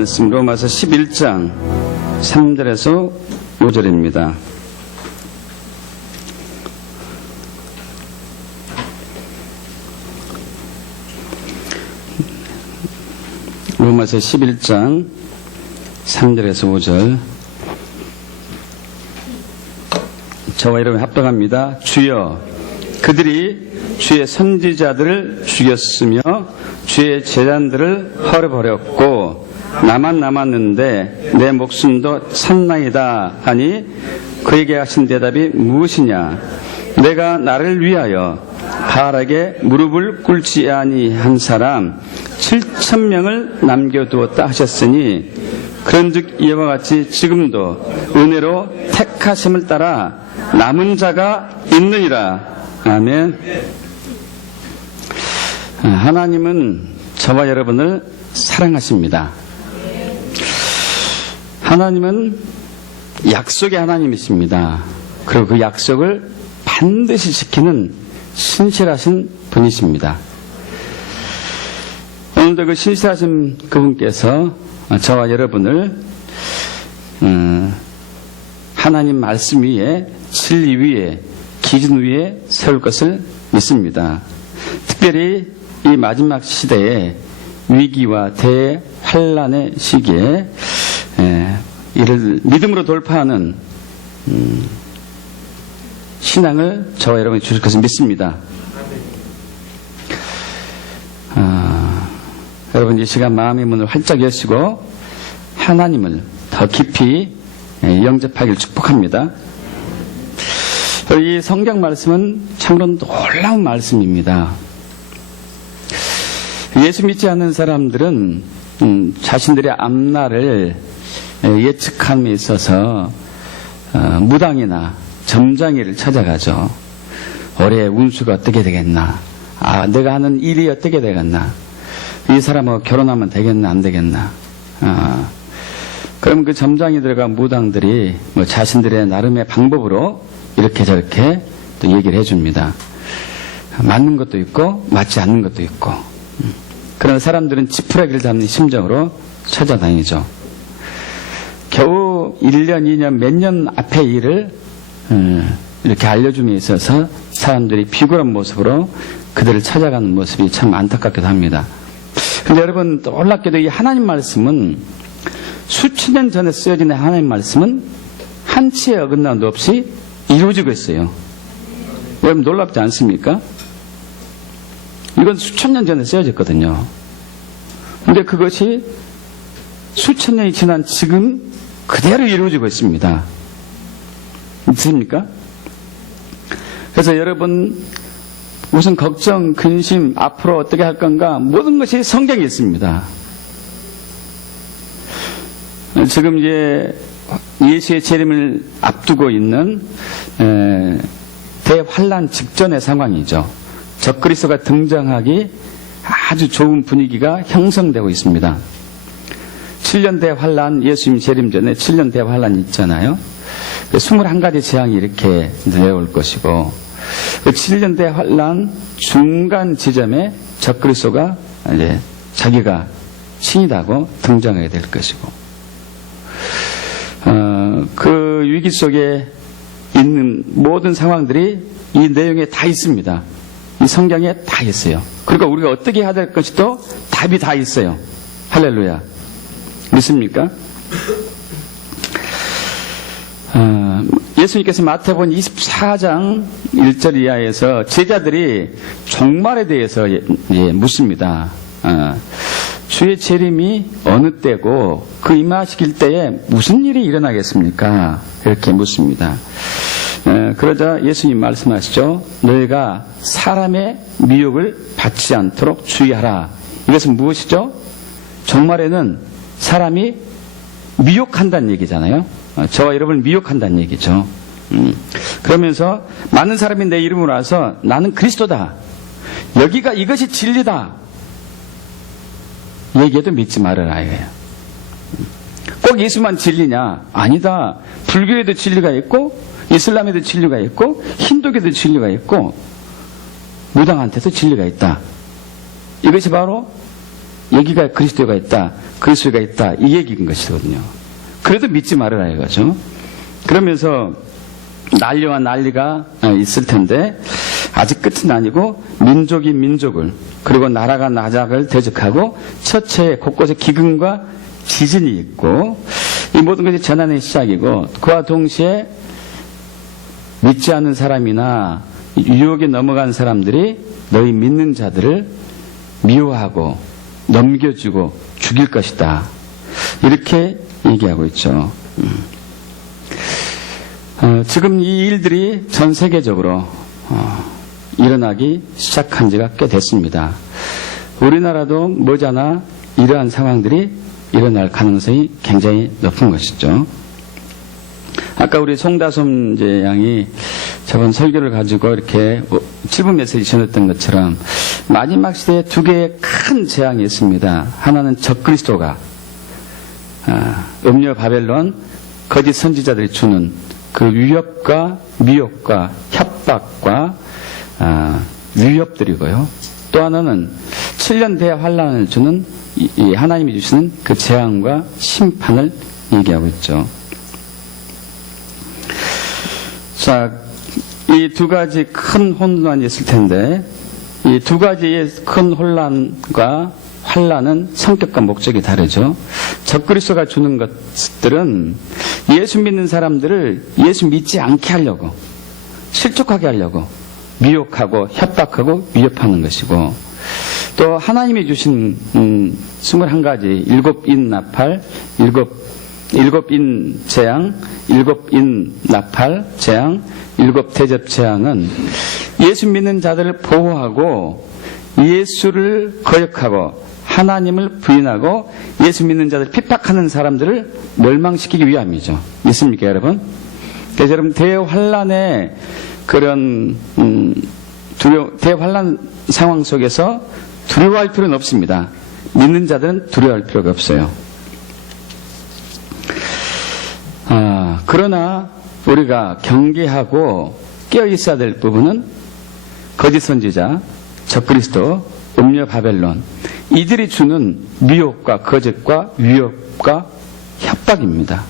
말씀 로마서 11장 3절에서 5절입니다. 로마서 11장 3절에서 5절. 저와 여러분이 합독합니다. 주여, 그들이 주의 선지자들을 죽였으며 주의 제자들을 헐어버렸고 나만 남았는데 내 목숨도 샀나이다 하니 그에게 하신 대답이 무엇이냐? 내가 나를 위하여 바알에게 무릎을 꿇지 아니한 사람 7,000명을 남겨두었다 하셨으니 그런즉 이와 같이 지금도 은혜로 택하심을 따라 남은 자가 있느니라. 아멘. 하나님은 저와 여러분을 사랑하십니다. 하나님은 약속의 하나님이십니다. 그리고 그 약속을 반드시 지키는 신실하신 분이십니다. 오늘도 그 신실하신 그분께서 저와 여러분을 하나님 말씀 위에, 진리 위에, 기준 위에 세울 것을 믿습니다. 특별히 이 마지막 시대에 위기와 대환란의 시기에 이를 믿음으로 돌파하는 신앙을 저와 여러분이 주실 것을 믿습니다. 여러분 이 시간 마음의 문을 활짝 여시고 하나님을 더 깊이 영접하기를 축복합니다. 이 성경 말씀은 참으로 놀라운 말씀입니다. 예수 믿지 않는 사람들은 자신들의 앞날을 예측함에 있어서 무당이나 점장이를 찾아가죠. 올해 운수가 어떻게 되겠나? 내가 하는 일이 어떻게 되겠나? 이 사람하고 결혼하면 되겠나 안 되겠나? 그럼 그 점장이들과 무당들이 자신들의 나름의 방법으로 이렇게 저렇게 또 얘기를 해줍니다. 맞는 것도 있고 맞지 않는 것도 있고. 그런 사람들은 지푸라기를 잡는 심정으로 찾아다니죠. 겨우 1년, 2년, 몇 년 앞의 일을 이렇게 알려줌에 있어서 사람들이 비굴한 모습으로 그들을 찾아가는 모습이 참 안타깝기도 합니다. 근데 여러분 놀랍게도 이 하나님 말씀은 수천 년 전에 쓰여진 하나님 말씀은 한치의 어긋남도 없이 이루어지고 있어요. 여러분 놀랍지 않습니까? 이건 수천 년 전에 쓰여졌거든요. 근데 그것이 수천 년이 지난 지금 그대로 이루어지고 있습니다. 믿습니까? 그래서 여러분 무슨 걱정, 근심, 앞으로 어떻게 할 건가 모든 것이 성경에 있습니다. 지금 이제 예수의 재림을 앞두고 있는 대환란 직전의 상황이죠. 적그리스도가 등장하기 아주 좋은 분위기가 형성되고 있습니다. 7년 대환란, 예수님 재림 전에 7년 대환란이 있잖아요. 21가지 재앙이 이렇게 내려올 것이고 7년 대환란 중간 지점에 적그리스도가 이제 자기가 신이라고 등장하게 될 것이고 그 위기 속에 있는 모든 상황들이 이 내용에 다 있습니다. 이 성경에 다 있어요. 그러니까 우리가 어떻게 해야 될 것이도 답이 다 있어요. 할렐루야. 믿습니까? 예수님께서 마태복음 24장 1절 이하에서 제자들이 종말에 대해서 묻습니다. 주의 재림이 어느 때고 그 임하시길 때에 무슨 일이 일어나겠습니까? 이렇게 묻습니다. 그러자 예수님 말씀하시죠. 너희가 사람의 미혹을 받지 않도록 주의하라. 이것은 무엇이죠? 종말에는 사람이 미혹한다는 얘기잖아요. 저와 여러분을 미혹한다는 얘기죠. 그러면서 많은 사람이 내 이름으로 와서 나는 그리스도다. 이것이 진리다. 얘기해도 믿지 말아라 이거예요. 꼭 예수만 진리냐? 아니다. 불교에도 진리가 있고 이슬람에도 진리가 있고 힌두교에도 진리가 있고 무당한테도 진리가 있다. 이것이 바로 여기가 그리스도가 있다, 그리스도가 있다, 이 얘기인 것이거든요. 그래도 믿지 말아라 이거죠. 그러면서 난리와 난리가 있을 텐데 아직 끝은 아니고 민족이 민족을, 그리고 나라가 나라를 대적하고 처처에 곳곳에 기근과 지진이 있고, 이 모든 것이 재난의 시작이고, 그와 동시에 믿지 않는 사람이나 유혹에 넘어간 사람들이 너희 믿는 자들을 미워하고 넘겨주고 죽일 것이다, 이렇게 얘기하고 있죠. 지금 이 일들이 전 세계적으로 일어나기 시작한 지가 꽤 됐습니다. 우리나라도 머지않아 이러한 상황들이 일어날 가능성이 굉장히 높은 것이죠. 아까 우리 송다솜 양이 저번 설교를 가지고 이렇게 7분 메시지 전했던 것처럼 마지막 시대에 두 개의 큰 재앙이 있습니다. 하나는 적그리스도가 음녀 바벨론 거짓 선지자들이 주는 그 위협과 미혹과 협박과 위협들이고요. 또 하나는 7년 대환란을 주는 이 하나님이 주시는 그 재앙과 심판을 얘기하고 있죠. 자, 이 두 가지 큰 혼란이 있을 텐데, 이 두 가지의 큰 혼란과 환란은 성격과 목적이 다르죠. 적그리스도가 주는 것들은 예수 믿는 사람들을 예수 믿지 않게 하려고, 실족하게 하려고 미혹하고 협박하고 위협하는 것이고, 또 하나님이 주신 21가지 일곱인 나팔, 일곱인 재앙, 일곱인 나팔 재앙, 일곱 대접 재앙은 예수 믿는 자들을 보호하고 예수를 거역하고 하나님을 부인하고 예수 믿는 자들 핍박하는 사람들을 멸망시키기 위함이죠. 있습니까, 여러분? 그래서 여러분, 대환란의 그런 대환란 상황 속에서 두려워할 필요는 없습니다. 믿는 자들은 두려워할 필요가 없어요. 그러나 우리가 경계하고 깨어있어야 될 부분은 거짓 선지자, 적그리스도, 음녀 바벨론, 이들이 주는 미혹과 거짓과 위협과 협박입니다.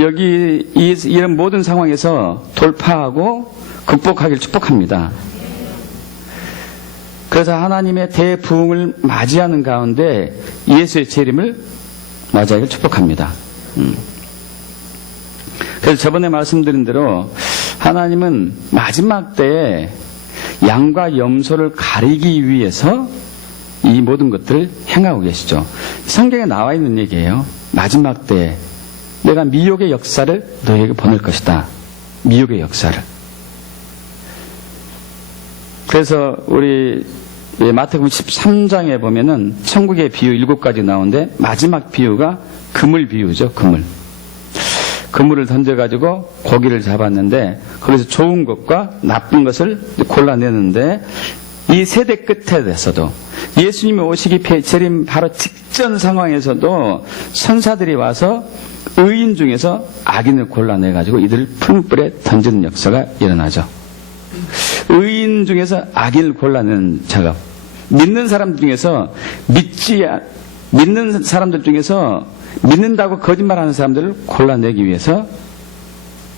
여기 이런 모든 상황에서 돌파하고 극복하기를 축복합니다. 그래서 하나님의 대부흥을 맞이하는 가운데 예수의 재림을 맞이하기를 축복합니다. 그래서 저번에 말씀드린 대로 하나님은 마지막 때에 양과 염소를 가리기 위해서 이 모든 것들을 행하고 계시죠. 성경에 나와 있는 얘기예요. 마지막 때에 내가 미혹의 역사를 너에게 보낼 것이다. 미혹의 역사를. 그래서 우리 마태복음 13장에 보면은 천국의 비유 7가지 나오는데 마지막 비유가 그물 비유죠. 그물을 던져가지고 고기를 잡았는데 거기서 좋은 것과 나쁜 것을 골라내는데 이 세대 끝에 대해서도 예수님이 오시기 재림 바로 직전 상황에서도 선사들이 와서 의인 중에서 악인을 골라내가지고 이들을 풀무불에 던지는 역사가 일어나죠. 의인 중에서 악인을 골라내는 작업. 믿는 사람 중에서 믿는 사람들 중에서 믿는다고 거짓말하는 사람들을 골라내기 위해서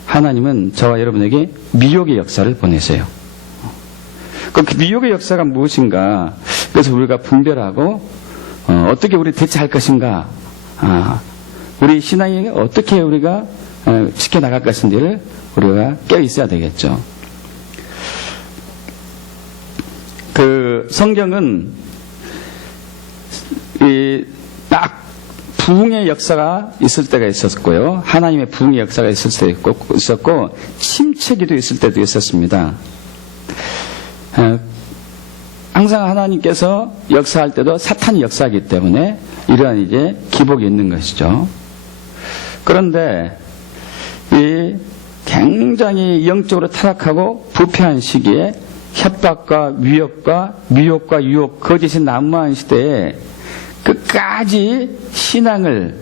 하나님은 저와 여러분에게 미혹의 역사를 보내세요. 그 미혹의 역사가 무엇인가? 그래서 우리가 분별하고 어떻게 우리 대처할 것인가? 우리 신앙이 어떻게 우리가 지켜나갈 것인지를 우리가 깨어 있어야 되겠죠. 그 성경은 딱 부흥의 역사가 있을 때가 있었고요. 하나님의 부흥의 역사가 있을 때도 있었고 침체기도 있을 때도 있었습니다. 항상 하나님께서 역사할 때도 사탄이 역사하기 때문에 이러한 이제 기복이 있는 것이죠. 그런데 이 굉장히 영적으로 타락하고 부패한 시기에 협박과 위협과 미혹과 유혹, 거짓이 난무한 시대에 끝까지 신앙을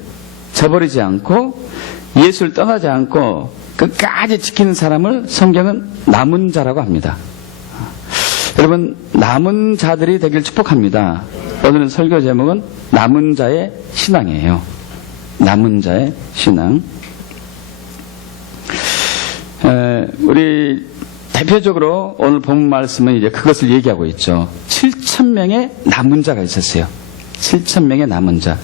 저버리지 않고 예수를 떠나지 않고 끝까지 지키는 사람을 성경은 남은 자라고 합니다. 여러분, 남은 자들이 되길 축복합니다. 오늘은 설교 제목은 남은 자의 신앙이에요. 남은 자의 신앙. 우리 대표적으로 오늘 본 말씀은 이제 그것을 얘기하고 있죠. 7,000명의 남은 자가 있었어요. 7,000명의 남은 자.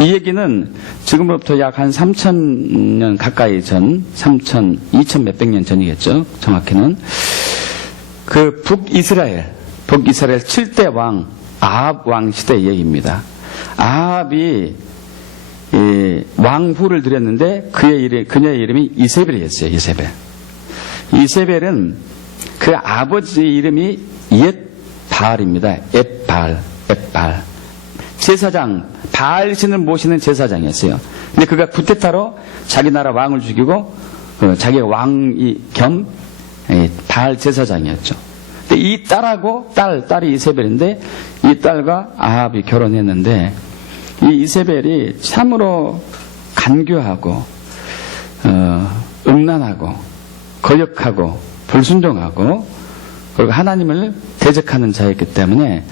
이 얘기는 지금으로부터 약 한 3,000년 가까이 전, 2,000 몇백 년 전이겠죠. 정확히는. 그 북이스라엘 7대 왕, 아합 왕 시대의 얘기입니다. 아합이 왕후를 들였는데 그녀의 이름이 이세벨이었어요. 이세벨은 그 아버지 이름이 옙바알입니다. 옙바알. 제사장, 바알 신을 모시는 제사장이었어요. 근데 그가 쿠데타로 자기 나라 왕을 죽이고 자기가 왕이 겸 바알 제사장이었죠. 근데 이 딸하고 딸이 이세벨인데 이 딸과 아합이 결혼했는데 이 이세벨이 참으로 간교하고 음란하고 거역하고 불순종하고 그리고 하나님을 대적하는 자였기 때문에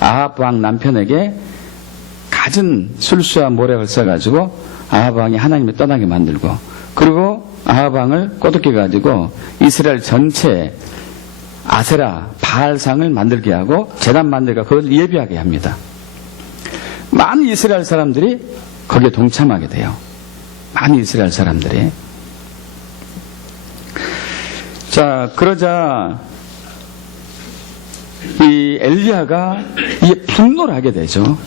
아합 왕 남편에게 갖은 술수와 모략을 써가지고 아합 왕이 하나님을 떠나게 만들고 그리고 아합 왕을 꼬드겨 가지고 이스라엘 전체에 아세라 바알상을 만들게 하고 제단 만들고 그걸 예비하게 합니다. 많은 이스라엘 사람들이 거기에 동참하게 돼요. 많은 이스라엘 사람들이. 자, 그러자 이 엘리야가 이 분노를 하게 되죠.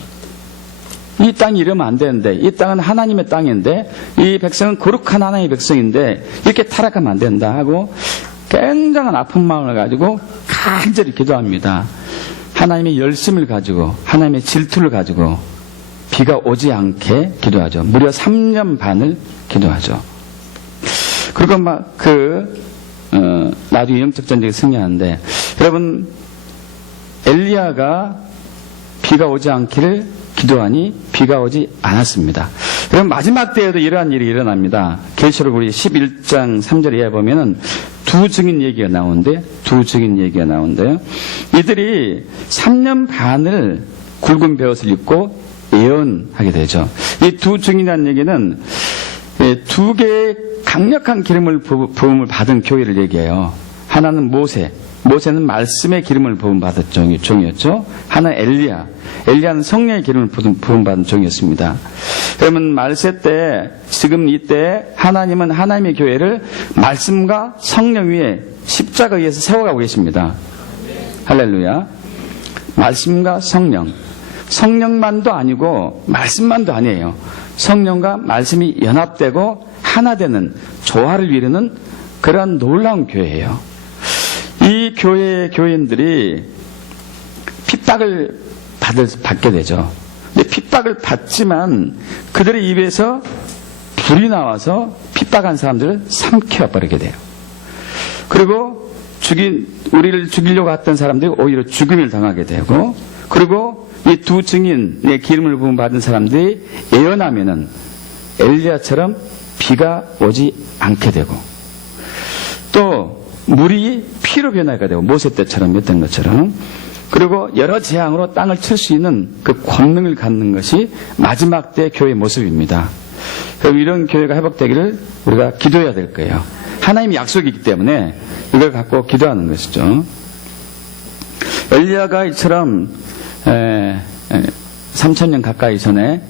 이 땅이 이러면 안 되는데, 이 땅은 하나님의 땅인데, 이 백성은 거룩한 하나님의 백성인데 이렇게 타락하면 안 된다 하고 굉장한 아픈 마음을 가지고 간절히 기도합니다. 하나님의 열심을 가지고 하나님의 질투를 가지고 비가 오지 않게 기도하죠. 무려 3년 반을 기도하죠. 그리고 막 나중에 영적 전쟁에 승리하는데, 여러분, 엘리야가 비가 오지 않기를 기도하니 비가 오지 않았습니다. 그럼 마지막 때에도 이러한 일이 일어납니다. 계시록 우리 11장 3절에 보면은 두 증인 얘기가 나오는데요. 이들이 3년 반을 굵은 베옷을 입고 예언하게 되죠. 이 두 증인이라는 얘기는 두 개의 강력한 기름을 부음을 받은 교회를 얘기해요. 하나는 모세는 말씀의 기름을 부음받은 종이었죠. 하나는 엘리야는 성령의 기름을 부음받은 종이었습니다. 그러면 말세 때, 지금 이때 하나님은 하나님의 교회를 말씀과 성령 위에 십자가 위에서 세워가고 계십니다. 할렐루야. 말씀과 성령만도 아니고 말씀만도 아니에요. 성령과 말씀이 연합되고 하나 되는 조화를 이루는 그러한 놀라운 교회예요. 이 교인들이 핍박을 받게 되죠. 근데 핍박을 받지만 그들의 입에서 불이 나와서 핍박한 사람들을 삼켜버리게 돼요. 그리고 우리를 죽이려고 했던 사람들이 오히려 죽음을 당하게 되고, 그리고 이 두 증인의 기름을 부음 받은 사람들이 예언하면은 엘리야처럼 비가 오지 않게 되고, 또 물이 피로 변화가 되고 모세 때처럼 했던 것처럼, 그리고 여러 재앙으로 땅을 칠 수 있는 그 권능을 갖는 것이 마지막 때 교회의 모습입니다. 그럼 이런 교회가 회복되기를 우리가 기도해야 될 거예요. 하나님의 약속이기 때문에 이걸 갖고 기도하는 것이죠. 엘리야가 이처럼 3,000년 가까이 전에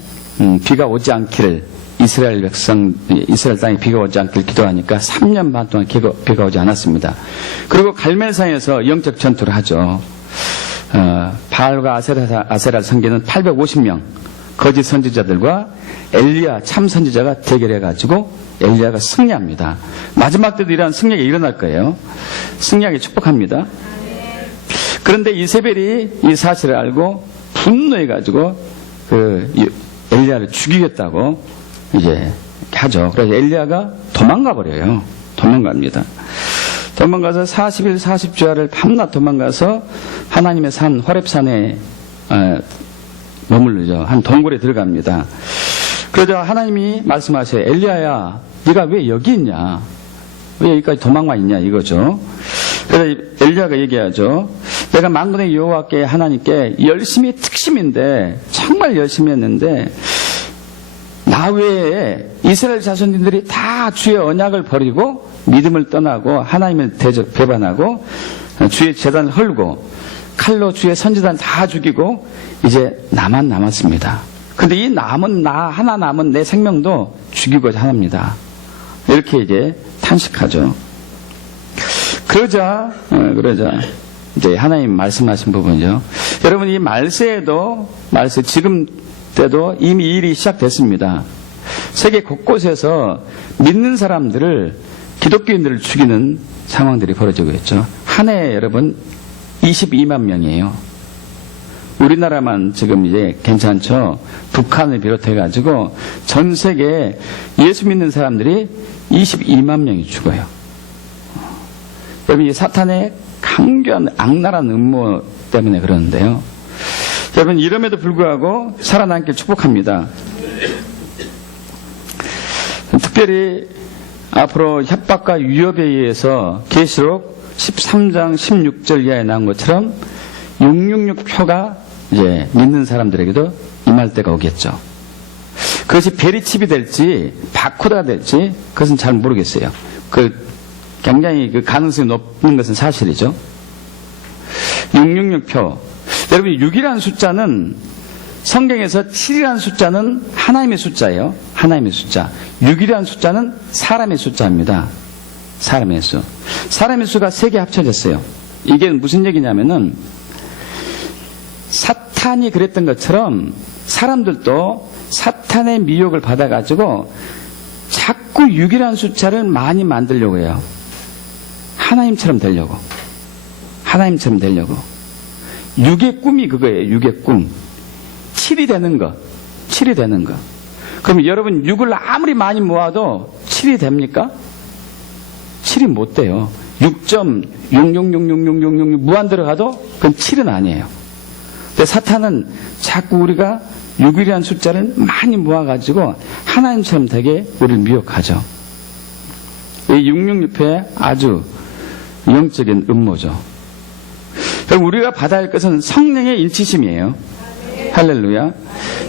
비가 오지 않기를, 이스라엘 땅에 비가 오지 않기를 기도하니까 3년 반 동안 비가 오지 않았습니다. 그리고 갈멜산에서 영적 전투를 하죠. 바알과 아세라를 섬기는 850명 거짓 선지자들과 엘리야 참 선지자가 대결해가지고 엘리야가 승리합니다. 마지막 때도 이러한 승리가 일어날 거예요. 승리하게 축복합니다. 그런데 이세벨이 이 사실을 알고 분노해가지고 엘리야를 죽이겠다고 이제 하죠. 그래서 엘리야가 도망가 버려요. 도망갑니다. 도망가서 40일 40주야를 밤낮 도망가서 하나님의 산 호렙산에 머물르죠. 한 동굴에 들어갑니다. 그러자 하나님이 말씀하세요. 엘리야야, 네가 왜 여기 있냐? 왜 여기까지 도망와 있냐? 이거죠. 그래서 엘리야가 얘기하죠. 내가 만군의 여호와께 하나님께 열심히 특심인데 정말 열심히 했는데 나 외에 이스라엘 자손들이 다 주의 언약을 버리고 믿음을 떠나고 하나님을 배반하고 주의 제단을 헐고 칼로 주의 선지단 다 죽이고 이제 나만 남았습니다. 근데 이 남은 나 하나 남은 내 생명도 죽이고자 합니다. 이렇게 이제 탄식하죠. 그러자 이제 하나님 말씀하신 부분이죠. 여러분 이 말세 지금 때도 이미 일이 시작됐습니다. 세계 곳곳에서 믿는 사람들을 기독교인들을 죽이는 상황들이 벌어지고 있죠. 한 해에 여러분 22만 명이에요. 우리나라만 지금 이제 괜찮죠. 북한을 비롯해 가지고 전 세계에 예수 믿는 사람들이 22만 명이 죽어요. 여러분 이 사탄의 강교한 악랄한 음모 때문에 그러는데요. 여러분 이름에도 불구하고 살아남길 축복합니다. 특별히 앞으로 협박과 위협에 의해서 계시록 13장 16절 이하에 나온 것처럼 666표가 이제 믿는 사람들에게도 임할 때가 오겠죠. 그것이 베리칩이 될지 바코드가 될지 그것은 잘 모르겠어요. 굉장히 그 가능성이 높은 것은 사실이죠. 666표. 여러분 6이라는 숫자는 성경에서 7이라는 숫자는 하나님의 숫자예요. 하나님의 숫자. 6이라는 숫자는 사람의 숫자입니다. 사람의 수. 사람의 수가 3개 합쳐졌어요. 이게 무슨 얘기냐면은 사탄이 그랬던 것처럼 사람들도 사탄의 미혹을 받아가지고 자꾸 6이라는 숫자를 많이 만들려고 해요. 하나님처럼 되려고. 하나님처럼 되려고. 6의 꿈이 그거예요. 6의 꿈. 7이 되는 거. 7이 되는 거. 그럼 여러분 6을 아무리 많이 모아도 7이 됩니까? 7이 못 돼요. 6.6666666 무한 들어가도 그건 7은 아니에요. 근데 사탄은 자꾸 우리가 6이라는 숫자를 많이 모아가지고 하나님처럼 되게 우리를 미혹하죠. 이 666표의 아주 영적인 음모죠. 우리가 받아야 할 것은 성령의 인치심이에요. 할렐루야.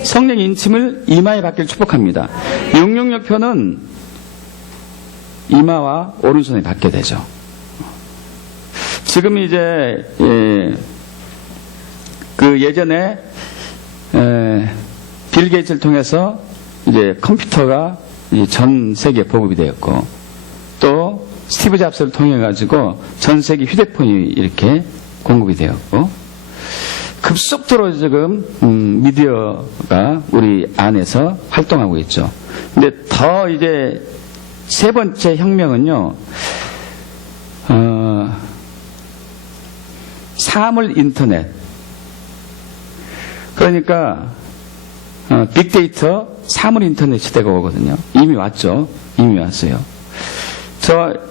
성령의 인침을 이마에 받길 축복합니다. 666표는 이마와 오른손에 받게 되죠. 지금 이제 그 예전에 빌 게이츠를 통해서 이제 컴퓨터가 전 세계에 보급이 되었고 또 스티브 잡스를 통해 가지고 전 세계 휴대폰이 이렇게 공급이 되었고 급속도로 지금 미디어가 우리 안에서 활동하고 있죠. 근데 더 이제 세 번째 혁명은요, 사물 인터넷. 그러니까 빅데이터 사물 인터넷 시대가 오거든요. 이미 왔죠. 이미 왔어요.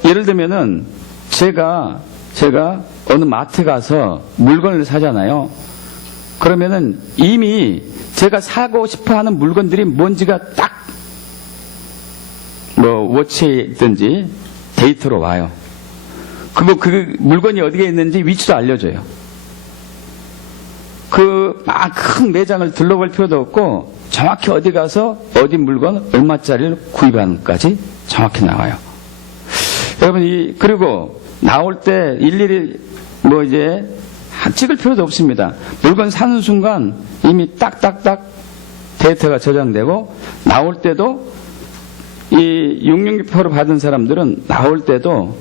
예를 들면은 제가 어느 마트 가서 물건을 사잖아요. 그러면은 이미 제가 사고 싶어 하는 물건들이 뭔지가 딱 워치든지 데이터로 와요. 그리고 그 물건이 어디에 있는지 위치도 알려줘요. 막 큰 매장을 둘러볼 필요도 없고 정확히 어디 가서 어디 물건 얼마짜리를 구입하는까지 정확히 나와요. 여러분 그리고 나올 때 일일이 이제 찍을 필요도 없습니다. 물건 사는 순간 이미 딱딱딱 데이터가 저장되고 나올 때도 이 666표를 받은 사람들은 나올 때도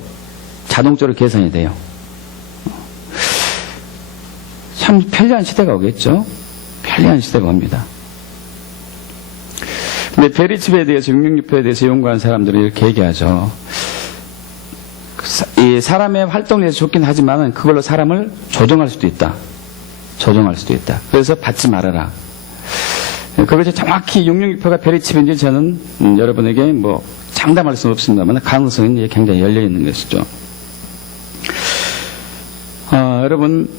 자동적으로 계산이 돼요. 참 편리한 시대가 오겠죠. 편리한 시대가 옵니다. 근데 베리칩에 대해서 666표에 대해서 연구한 사람들이 이렇게 얘기하죠. 이 사람의 활동에 좋긴 하지만 그걸로 사람을 조종할 수도 있다. 조종할 수도 있다. 그래서 받지 말아라. 그것이 정확히 666표가 베리칩인지 저는 여러분에게 장담할 수는 없습니다만 가능성은 굉장히 열려 있는 것이죠. 여러분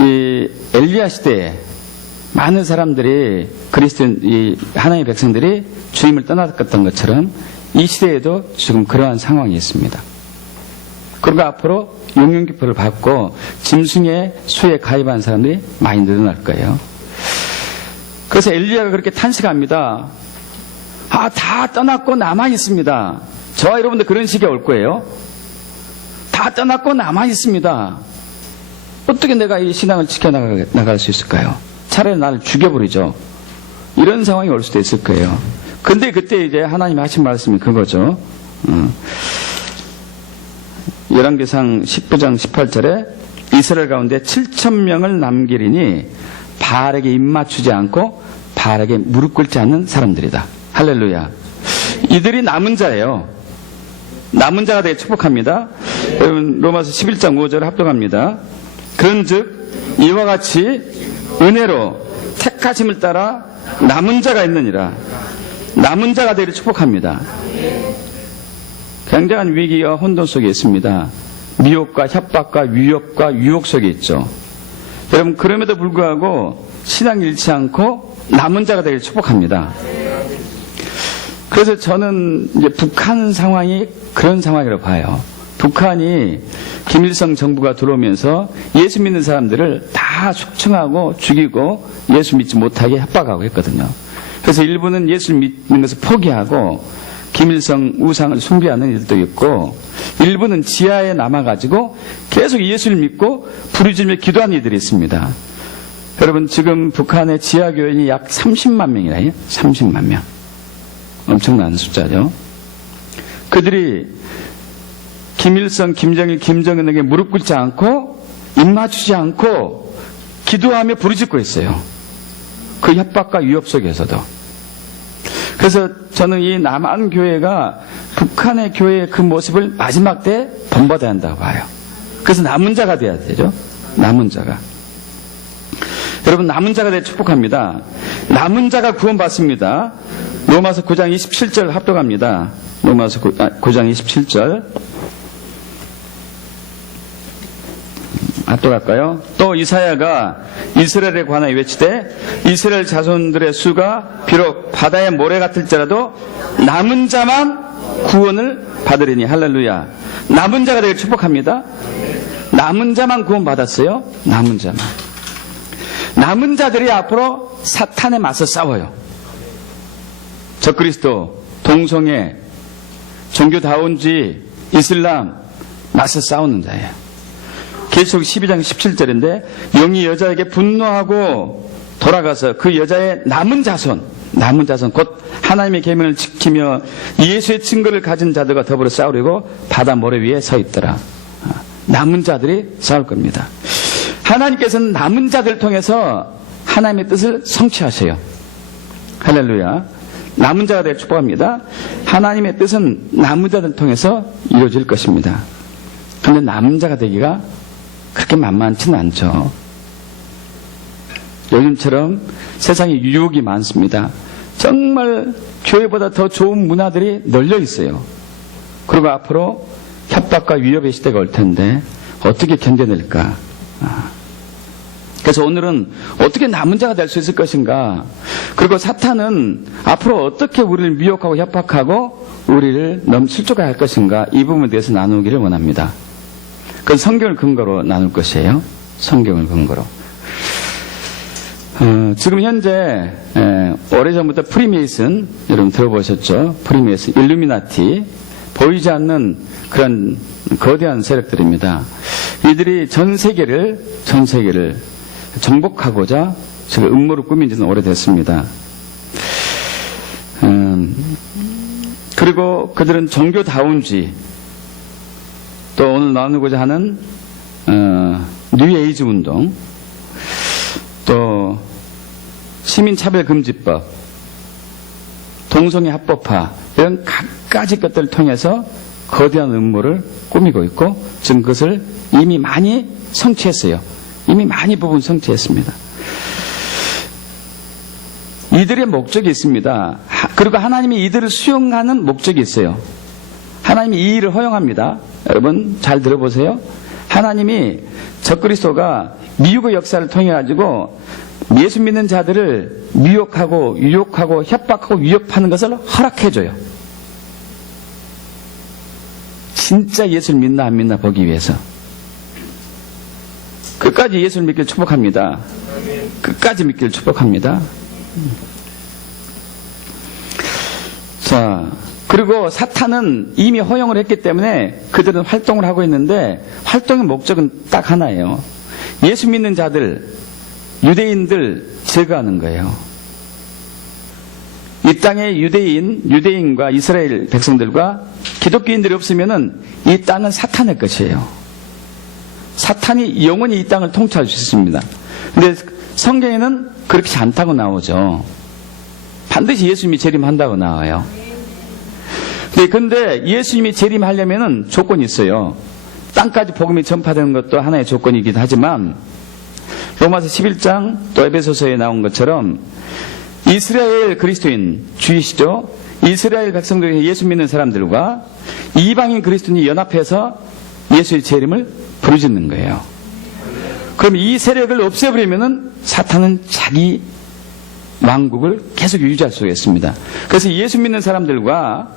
이 엘리야 시대에 많은 사람들이 그리스도인 하나님의 백성들이 주님을 떠났던 것처럼 이 시대에도 지금 그러한 상황이 있습니다. 그리고 앞으로 용용기표를 받고 짐승의 수에 가입한 사람들이 많이 늘어날 거예요. 그래서 엘리야가 그렇게 탄식합니다. 다 떠났고 남아 있습니다. 저와 여러분들 그런 시기가 올 거예요. 다 떠났고 남아 있습니다. 어떻게 내가 이 신앙을 지켜나갈 수 있을까요? 차라리 나를 죽여버리죠. 이런 상황이 올 수도 있을 거예요. 근데 그때 이제 하나님이 하신 말씀이 그거죠. 열왕기상 19장 18절에 이스라엘 가운데 7,000명을 남기리니 바알에게 입맞추지 않고 바알에게 무릎 꿇지 않는 사람들이다. 할렐루야. 이들이 남은 자예요. 남은 자가 되게 축복합니다. 여러분 로마서 11장 5절 합독합니다. 그런즉 이와 같이 은혜로 택하심을 따라 남은 자가 있느니라. 남은 자가 되기를 축복합니다. 굉장한 위기와 혼돈 속에 있습니다. 미혹과 협박과 위협과 유혹 속에 있죠. 여러분 그럼에도 불구하고 신앙 잃지 않고 남은 자가 되기를 축복합니다. 그래서 저는 이제 북한 상황이 그런 상황이라고 봐요. 북한이 김일성 정부가 들어오면서 예수 믿는 사람들을 다 숙청하고 죽이고 예수 믿지 못하게 협박하고 했거든요. 그래서 일부는 예수 믿는 것을 포기하고 김일성 우상을 숭배하는 일도 있고, 일부는 지하에 남아가지고 계속 예수를 믿고 부르짖으며 기도하는 이들이 있습니다. 여러분 지금 북한의 지하교인이 약 30만 명이래요. 30만 명. 엄청난 숫자죠. 그들이 김일성, 김정일, 김정은에게 무릎 꿇지 않고 입 맞추지 않고 기도하며 부르짖고 있어요. 그 협박과 위협 속에서도. 그래서 저는 이 남한 교회가 북한의 교회의 그 모습을 마지막 때 본받아야 한다고 봐요. 그래서 남은 자가 돼야 되죠. 남은 자가. 여러분 남은 자가 되어 축복합니다. 남은 자가 구원받습니다. 로마서 9장 27절 합독합니다. 로마서 9장 27절 합독할까요? 또 이사야가 이스라엘에 관하여 외치되 이스라엘 자손들의 수가 비록 바다의 모래 같을지라도 남은 자만 구원을 받으리니. 할렐루야. 남은 자가 되길 축복합니다. 남은 자만 구원받았어요. 남은 자만. 남은 자들이 앞으로 사탄에 맞서 싸워요. 적그리스도, 동성애, 종교다운주의, 이슬람 맞서 싸우는 자예요. 계시록 12장 17절인데 영이 여자에게 분노하고 돌아가서 그 여자의 남은 자손 곧 하나님의 계명을 지키며 예수의 증거를 가진 자들과 더불어 싸우려고 바다 모래 위에 서 있더라. 남은 자들이 싸울 겁니다. 하나님께서는 남은 자들을 통해서 하나님의 뜻을 성취하세요. 할렐루야. 남은 자가 되어 축복합니다. 하나님의 뜻은 남은 자들을 통해서 이루어질 것입니다. 그런데 남은 자가 되기가 그렇게 만만치는 않죠. 요즘처럼 세상에 유혹이 많습니다. 정말 교회보다 더 좋은 문화들이 널려 있어요. 그리고 앞으로 협박과 위협의 시대가 올 텐데 어떻게 견뎌낼까? 그래서 오늘은 어떻게 남은 자가 될 수 있을 것인가? 그리고 사탄은 앞으로 어떻게 우리를 미혹하고 협박하고 우리를 실족하게 할 것인가? 이 부분에 대해서 나누기를 원합니다. 그건 성경을 근거로 나눌 것이에요. 성경을 근거로. 지금 현재 오래전부터 프리메이슨, 여러분 들어보셨죠? 프리메이슨, 일루미나티, 보이지 않는 그런 거대한 세력들입니다. 이들이 전 세계를 정복하고자 지금 음모를 꾸민 지는 오래됐습니다. 그리고 그들은 종교다운주의, 또 오늘 나누고자 하는 뉴에이지 운동, 또 시민차별금지법, 동성애 합법화, 이런 갖가지 것들을 통해서 거대한 음모를 꾸미고 있고 지금 그것을 이미 많이 성취했어요. 이미 많이 부분 성취했습니다. 이들의 목적이 있습니다. 그리고 하나님이 이들을 수용하는 목적이 있어요. 하나님이 이 일을 허용합니다. 여러분 잘 들어보세요. 하나님이 적그리스도가 미혹의 역사를 통해 가지고 예수 믿는 자들을 미혹하고 유혹하고 협박하고 위협하는 것을 허락해줘요. 진짜 예수를 믿나 안 믿나 보기 위해서. 끝까지 예수를 믿기를 축복합니다. 끝까지 믿기를 축복합니다. 자, 그리고 사탄은 이미 허용을 했기 때문에 그들은 활동을 하고 있는데 활동의 목적은 딱 하나예요. 예수 믿는 자들, 유대인들 제거하는 거예요. 이 땅에 유대인과 이스라엘 백성들과 기독교인들이 없으면은 이 땅은 사탄의 것이에요. 사탄이 영원히 이 땅을 통치할 수 있습니다. 근데 성경에는 그렇지 않다고 나오죠. 반드시 예수님이 재림한다고 나와요. 근데 예수님이 재림하려면은 조건이 있어요. 땅까지 복음이 전파되는 것도 하나의 조건이기도 하지만 로마서 11장 또 에베소서에 나온 것처럼 이스라엘 그리스도인 주이시죠. 이스라엘 백성들 예수 믿는 사람들과 이방인 그리스도인이 연합해서 예수의 재림을 부르짖는 거예요. 그럼 이 세력을 없애버리면은 사탄은 자기 왕국을 계속 유지할 수가 있습니다. 그래서 예수 믿는 사람들과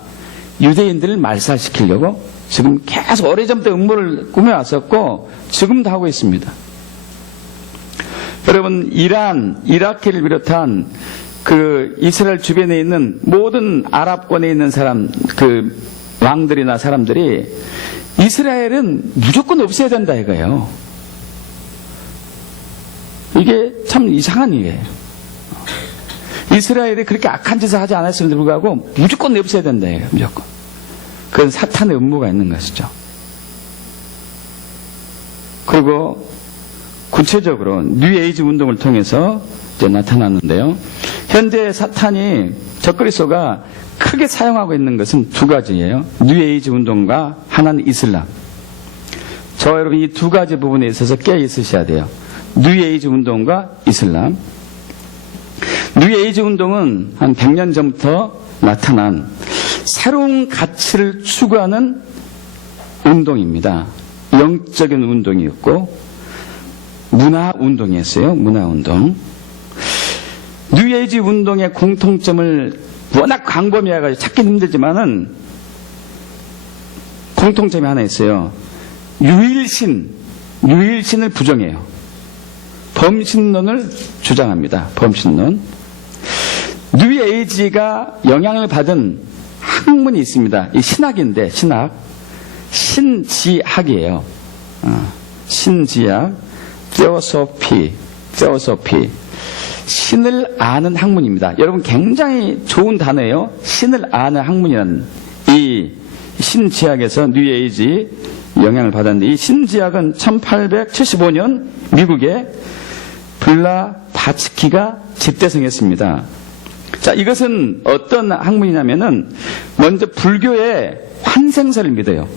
유대인들을 말살시키려고 지금 계속 오래전부터 음모를 꾸며왔었고 지금도 하고 있습니다. 여러분, 이란, 이라크를 비롯한 그 이스라엘 주변에 있는 모든 아랍권에 있는 사람, 그 왕들이나 사람들이 이스라엘은 무조건 없애야 된다 이거예요. 이게 참 이상한 일이에요. 이스라엘이 그렇게 악한 짓을 하지 않았음에도 불구하고 무조건 없애야 된다 이거예요. 무조건. 그건 사탄의 음모가 있는 것이죠. 그리고 구체적으로 뉴에이지 운동을 통해서 이제 나타났는데요. 현재 사탄이 적그리스도가 크게 사용하고 있는 것은 두 가지예요. 뉴에이지 운동과 하나는 이슬람. 저와 여러분 이 두 가지 부분에 있어서 깨어 있으셔야 돼요. 뉴에이지 운동과 이슬람. 뉴에이지 운동은 한 100년 전부터 나타난 새로운 가치를 추구하는 운동입니다. 영적인 운동이었고 문화 운동이었어요. 문화 운동. 뉴에이지 운동의 공통점을 워낙 광범위해가지고 찾기 힘들지만은 공통점이 하나 있어요. 유일신을 부정해요. 범신론을 주장합니다. 범신론. 뉴에이지가 영향을 받은 학문이 있습니다. 이 신학인데 신지학이에요. 신지학, 테오소피. 신을 아는 학문입니다. 여러분 굉장히 좋은 단어예요. 신을 아는 학문이라는 이 신지학에서 뉴에이지 영향을 받았는데 이 신지학은 1875년 미국의 블라바츠키가 집대성했습니다. 자, 이것은 어떤 학문이냐면은 먼저 불교의 환생설을 믿어요.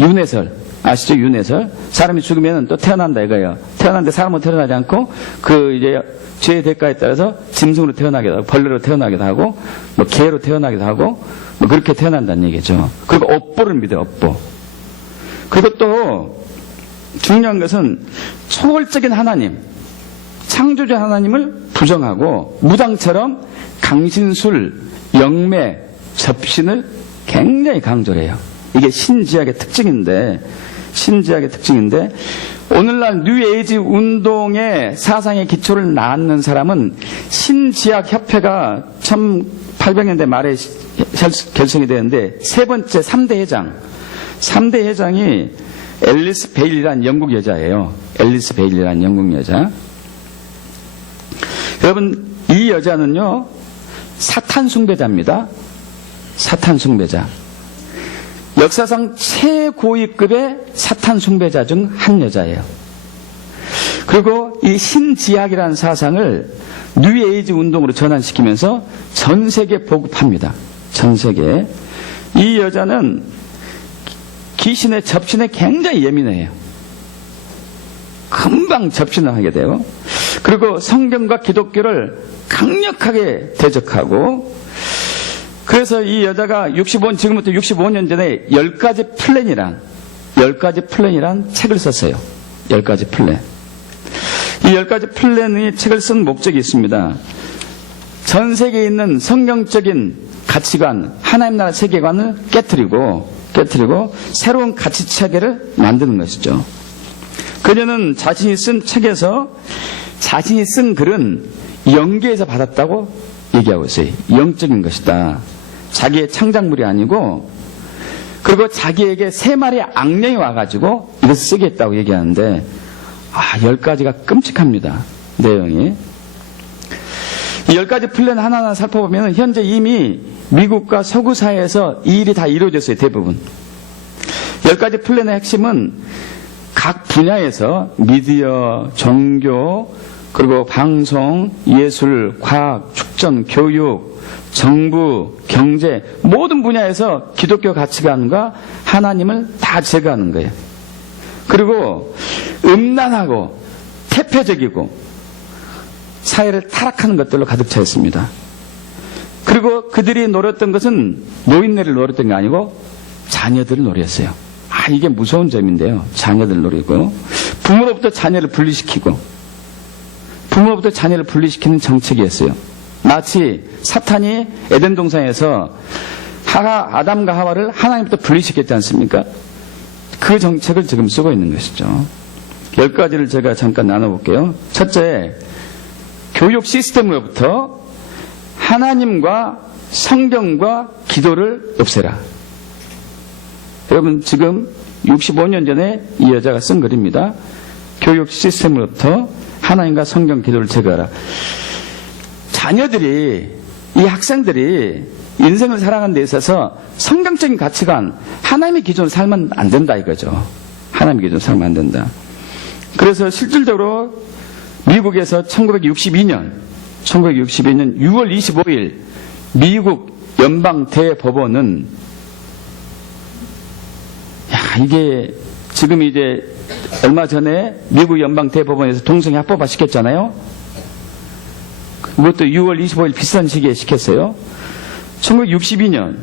윤회설. 아시죠? 윤회설. 사람이 죽으면 또 태어난다 이거예요. 태어났는데 사람은 태어나지 않고 그 이제 죄의 대가에 따라서 짐승으로 태어나기도 하고 벌레로 태어나기도 하고 뭐 개로 태어나기도 하고 뭐 그렇게 태어난다는 얘기죠. 그리고 업보를 믿어요. 업보. 그리고 또 중요한 것은 초월적인 하나님, 창조주 하나님을 부정하고 무당처럼 강신술, 영매, 접신을 굉장히 강조를 해요. 이게 신지학의 특징인데 오늘날 뉴에이지 운동의 사상의 기초를 낳는 사람은 신지학협회가 1800년대 말에 결성이 되는데 세 번째 3대 회장이 앨리스 베일이라는 영국 여자예요. 앨리스 베일이라는 영국 여자. 여러분 이 여자는요 사탄 숭배자입니다. 사탄 숭배자. 역사상 최고위급의 사탄 숭배자 중 한 여자예요. 그리고 이 신지학이라는 사상을 뉴에이지 운동으로 전환시키면서 전 세계에 보급합니다. 전 세계에. 이 여자는 귀신의 접신에 굉장히 예민해요. 금방 접신을 하게 돼요. 그리고 성경과 기독교를 강력하게 대적하고 그래서 이 여자가 지금부터 65년 전에 10가지 플랜이란 책을 썼어요. 10가지 플랜. 이 10가지 플랜의 책을 쓴 목적이 있습니다. 전 세계에 있는 성경적인 가치관, 하나님 나라 세계관을 깨트리고 깨뜨리고 새로운 가치 체계를 만드는 것이죠. 그녀는 자신이 쓴 책에서 자신이 쓴 글은 영계에서 받았다고 얘기하고 있어요. 영적인 것이다. 자기의 창작물이 아니고, 그리고 자기에게 3마리의 악령이 와가지고 이것을 쓰겠다고 얘기하는데, 10가지가 끔찍합니다. 내용이. 이 10가지 플랜 하나하나 살펴보면 현재 이미 미국과 서구 사회에서 이 일이 다 이루어졌어요. 대부분. 10가지 플랜의 핵심은 각 분야에서 미디어, 종교, 그리고 방송, 예술, 과학, 축전, 교육, 정부, 경제 모든 분야에서 기독교 가치관과 하나님을 다 제거하는 거예요. 그리고 음란하고 태폐적이고 사회를 타락하는 것들로 가득 차 있습니다. 그리고 그들이 노렸던 것은 노인네를 노렸던 게 아니고 자녀들을 노렸어요. 이게 무서운 점인데요. 자녀들을 노리고 부모로부터 자녀를 분리시키고 부모로부터 자녀를 분리시키는 정책이었어요. 마치 사탄이 에덴 동산에서 아담과 하와를 하나님부터 분리시켰지 않습니까? 그 정책을 지금 쓰고 있는 것이죠. 10가지를 제가 잠깐 나눠볼게요. 첫째, 교육 시스템으로부터 하나님과 성경과 기도를 없애라. 여러분, 지금 65년 전에 이 여자가 쓴 글입니다. 교육 시스템으로부터 하나님과 성경, 기도를 제거하라. 자녀들이, 이 학생들이 인생을 살아가는 데 있어서 성경적인 가치관, 하나님의 기준으로 살면 안 된다 이거죠. 하나님의 기준으로 살면 안 된다. 그래서 실질적으로 미국에서 1962년 6월 25일 미국 연방대법원은 이게 지금 이제 얼마 전에 미국 연방대법원에서 동성애 합법화 시켰잖아요. 그것도 6월 25일 비슷한 시기에 시켰어요. 1962년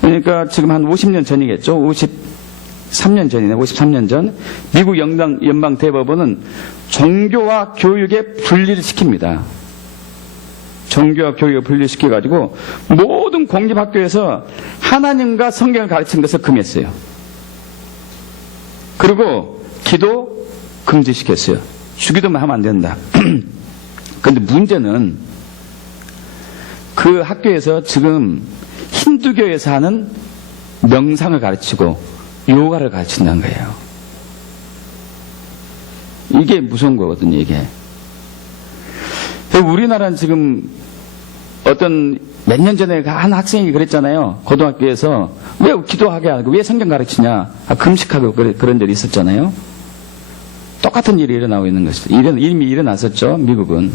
그러니까 지금 한 50년 전이겠죠. 53년 전이네. 53년 전 미국 연방대법원은 종교와 교육의 분리를 시킵니다. 종교와 교육을 분리시켜가지고 모든 공립학교에서 하나님과 성경을 가르치는 것을 금했어요. 그리고 기도 금지시켰어요. 주기도만 하면 안 된다. 그런데 문제는 그 학교에서 지금 힌두교에서 하는 명상을 가르치고 요가를 가르친다는 거예요. 이게 무서운 거거든요, 이게. 우리나라는 지금 어떤 몇 년 전에 한 학생이 그랬잖아요. 고등학교에서 왜 기도하게 하고 왜 성경 가르치냐. 금식하고 그런 일이 있었잖아요. 똑같은 일이 일어나고 있는 것이죠. 이미 일어났었죠, 미국은.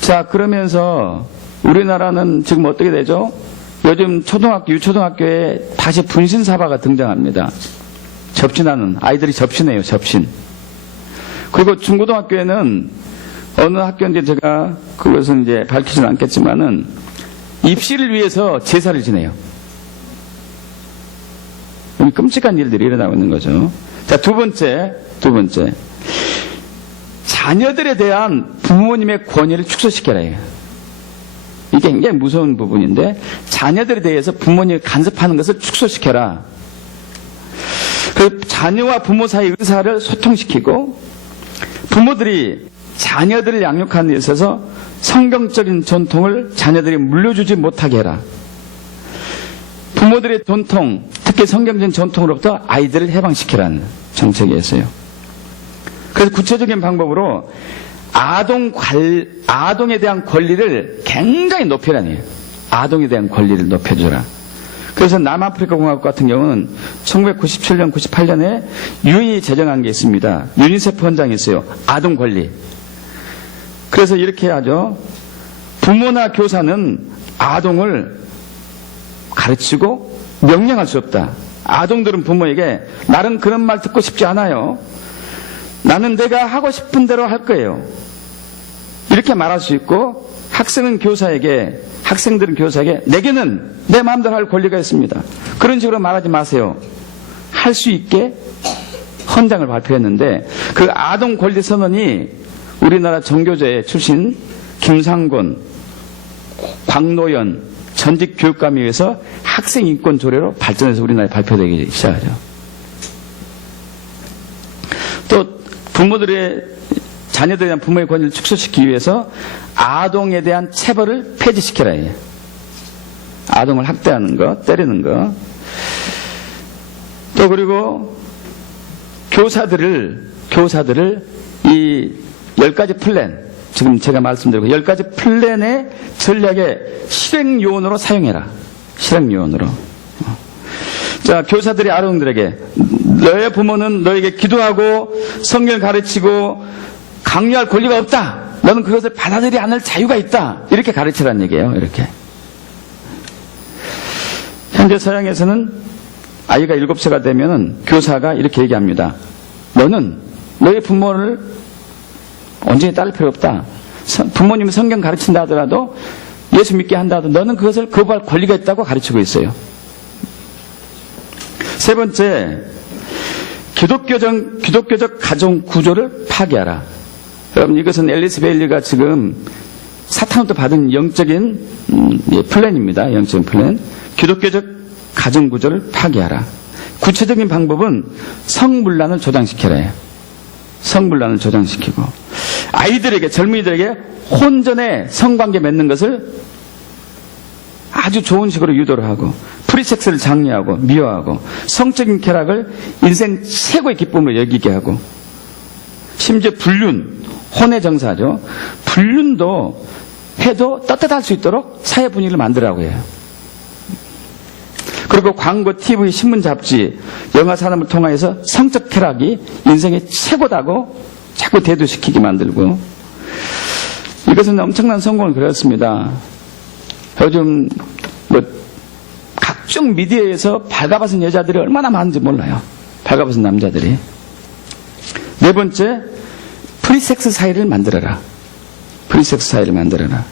자, 그러면서 우리나라는 지금 어떻게 되죠? 요즘 초등학교, 유초등학교에 다시 분신사바가 등장합니다. 접신하는, 아이들이 접신해요, 접신. 그리고 중고등학교에는 어느 학교인지 제가 그것은 이제 밝히지는 않겠지만은 입시를 위해서 제사를 지내요. 끔찍한 일들이 일어나고 있는 거죠. 자, 두 번째. 자녀들에 대한 부모님의 권위를 축소시켜라 해요. 이게 굉장히 무서운 부분인데 자녀들에 대해서 부모님이 간섭하는 것을 축소시켜라. 그 자녀와 부모 사이 의사를 소통시키고 부모들이 자녀들을 양육하는 데 있어서 성경적인 전통을 자녀들이 물려주지 못하게 해라. 부모들의 전통, 특히 성경적인 전통으로부터 아이들을 해방시키라는 정책이었어요. 그래서 구체적인 방법으로 아동에 대한 권리를 굉장히 높이라는 거예요. 아동에 대한 권리를 높여주라. 그래서 남아프리카 공화국 같은 경우는 1997년, 98년에 유엔이 제정한 게 있습니다. 유니세프 헌장이 있어요. 아동 권리. 그래서 이렇게 하죠. 부모나 교사는 아동을 가르치고 명령할 수 없다. 아동들은 부모에게 나는 그런 말 듣고 싶지 않아요. 나는 내가 하고 싶은 대로 할 거예요. 이렇게 말할 수 있고 학생들은 교사에게 내게는 내 마음대로 할 권리가 있습니다. 그런 식으로 말하지 마세요. 할 수 있게 헌장을 발표했는데 그 아동 권리 선언이 우리나라 정교제 출신 김상곤, 광노연, 전직 교육감에 의해서 학생 인권 조례로 발전해서 우리나라에 발표되기 시작하죠. 또 부모들의 자녀들에 대한 부모의 권리를 축소시키기 위해서 아동에 대한 체벌을 폐지시켜라 해요. 아동을 학대하는 거, 때리는 거. 또 그리고 교사들을 이 10가지 플랜, 지금 제가 말씀드리고 10가지 플랜의 전략의 실행 요원으로 사용해라. 실행 요원으로. 자, 교사들이 아동들에게 너의 부모는 너에게 기도하고 성경을 가르치고 강요할 권리가 없다. 너는 그것을 받아들이지 않을 자유가 있다. 이렇게 가르치라는 얘기예요. 이렇게. 현재 서양에서는 아이가 7세가 되면은 교사가 이렇게 얘기합니다. 너는 너의 부모를 온전히 따를 필요 없다. 부모님이 성경 가르친다 하더라도 예수 믿게 한다 하더라도 너는 그것을 거부할 권리가 있다고 가르치고 있어요. 세 번째, 기독교적 가정 구조를 파괴하라. 여러분, 이것은 앨리스 베일리가 지금 사탄으로부터 받은 영적인 플랜입니다. 영적인 플랜. 기독교적 가정 구조를 파괴하라. 구체적인 방법은 성분란을 조장시켜라. 성분란을 조장시키고 아이들에게, 젊은이들에게 혼전의 성관계 맺는 것을 아주 좋은 식으로 유도를 하고 프리섹스를 장려하고 미워하고 성적인 쾌락을 인생 최고의 기쁨으로 여기게 하고 심지어 불륜, 혼의 정사죠. 불륜도 해도 떳떳할 수 있도록 사회 분위기를 만들라고 해요. 그리고 광고, TV, 신문, 잡지, 영화 산업을 통해서 성적 쾌락이 인생의 최고다고 자꾸 대두시키게 만들고 이것은 엄청난 성공을 그렸습니다. 요즘 각종 미디어에서 발가벗은 여자들이 얼마나 많은지 몰라요. 발가벗은 남자들이. 네 번째, 프리섹스 사회를 만들어라. 프리섹스 사회를 만들어라.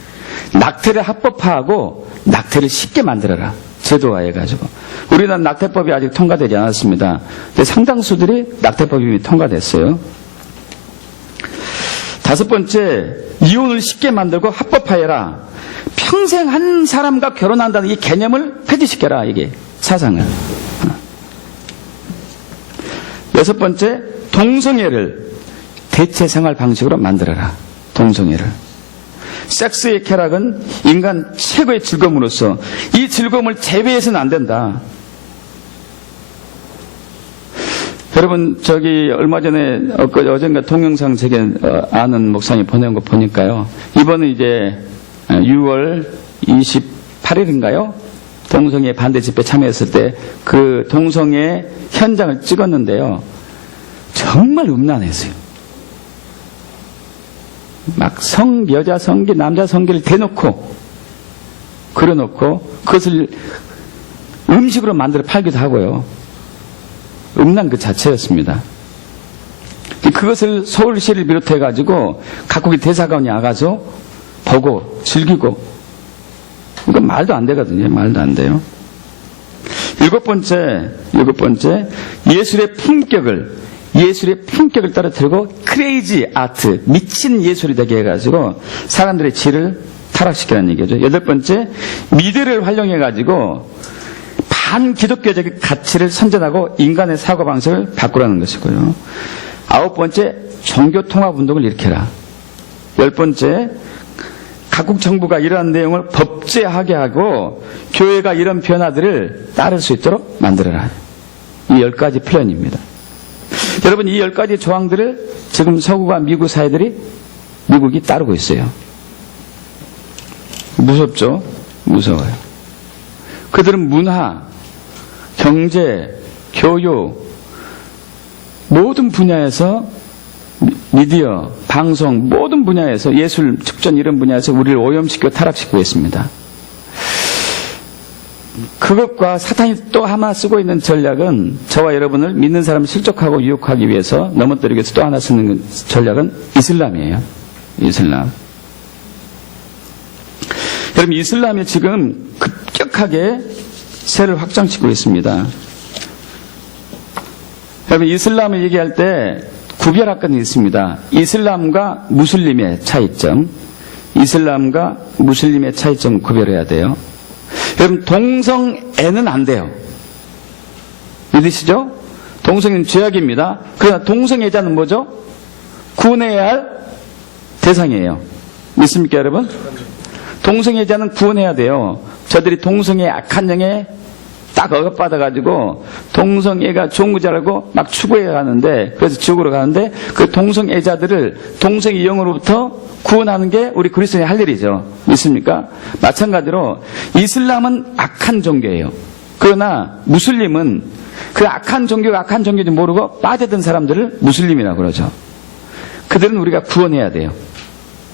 낙태를 합법화하고 낙태를 쉽게 만들어라. 제도화해가지고. 우리나라 낙태법이 아직 통과되지 않았습니다. 근데 상당수들이 낙태법이 이미 통과됐어요. 다섯 번째, 이혼을 쉽게 만들고 합법화해라. 평생 한 사람과 결혼한다는 이 개념을 폐지시켜라. 이게 사상을. 여섯 번째, 동성애를 대체 생활 방식으로 만들어라. 동성애를. 섹스의 쾌락은 인간 최고의 즐거움으로서 이 즐거움을 제외해서는 안 된다. 여러분, 얼마 전에 어젠가 동영상 제게 아는 목사님이 보낸 거 보니까요. 이번에 이제 6월 28일인가요? 동성애 반대 집회 참여했을 때 그 동성애 현장을 찍었는데요. 정말 음란했어요. 막 여자 성기, 남자 성기를 대놓고, 그려놓고, 그것을 음식으로 만들어 팔기도 하고요. 음란 그 자체였습니다. 그것을 서울시를 비롯해가지고 각국의 대사관이 와가서 보고, 즐기고, 이건 말도 안 되거든요. 말도 안 돼요. 일곱 번째, 예술의 품격을 떨어뜨리고 크레이지 아트, 미친 예술이 되게 해가지고 사람들의 질을 타락시키라는 얘기죠. 여덟 번째, 미디어를 활용해가지고 반기독교적 가치를 선전하고 인간의 사고방식을 바꾸라는 것이고요. 아홉 번째, 종교통합운동을 일으켜라. 열 번째, 각국 정부가 이러한 내용을 법제하게 하고 교회가 이런 변화들을 따를 수 있도록 만들어라. 이 10가지 플랜입니다. 여러분, 이 10가지 조항들을 지금 서구와 미국 사회들이, 미국이 따르고 있어요. 무섭죠? 무서워요. 그들은 문화, 경제, 교육, 모든 분야에서, 미디어, 방송, 모든 분야에서, 예술, 축전 이런 분야에서 우리를 오염시키고 타락시키고 있습니다. 그것과 사탄이 또 하나 쓰고 있는 전략은, 저와 여러분을 믿는 사람을 실족하고 유혹하기 위해서 넘어뜨리기 위해서 또 하나 쓰는 전략은 이슬람이에요. 이슬람. 여러분, 이슬람이 지금 급격하게 세를 확장시키고 있습니다. 여러분, 이슬람을 얘기할 때 구별할 건 있습니다. 이슬람과 무슬림의 차이점. 이슬람과 무슬림의 차이점을 구별해야 돼요. 여러분, 동성애는 안 돼요. 믿으시죠? 동성애는 죄악입니다. 그러나 동성애자는 뭐죠? 구원해야 할 대상이에요. 믿습니까, 여러분? 동성애자는 구원해야 돼요. 저들이 동성애 악한 영에 딱 억압받아가지고 동성애가 좋은 거 줄 알고 막 추구해 가는데, 그래서 지옥으로 가는데, 그 동성애자들을 동성애 영으로부터 구원하는 게 우리 그리스도인의 할 일이죠. 믿습니까? 마찬가지로 이슬람은 악한 종교예요. 그러나 무슬림은 그 악한 종교가 악한 종교인지 모르고 빠져든 사람들을 무슬림이라고 그러죠. 그들은 우리가 구원해야 돼요.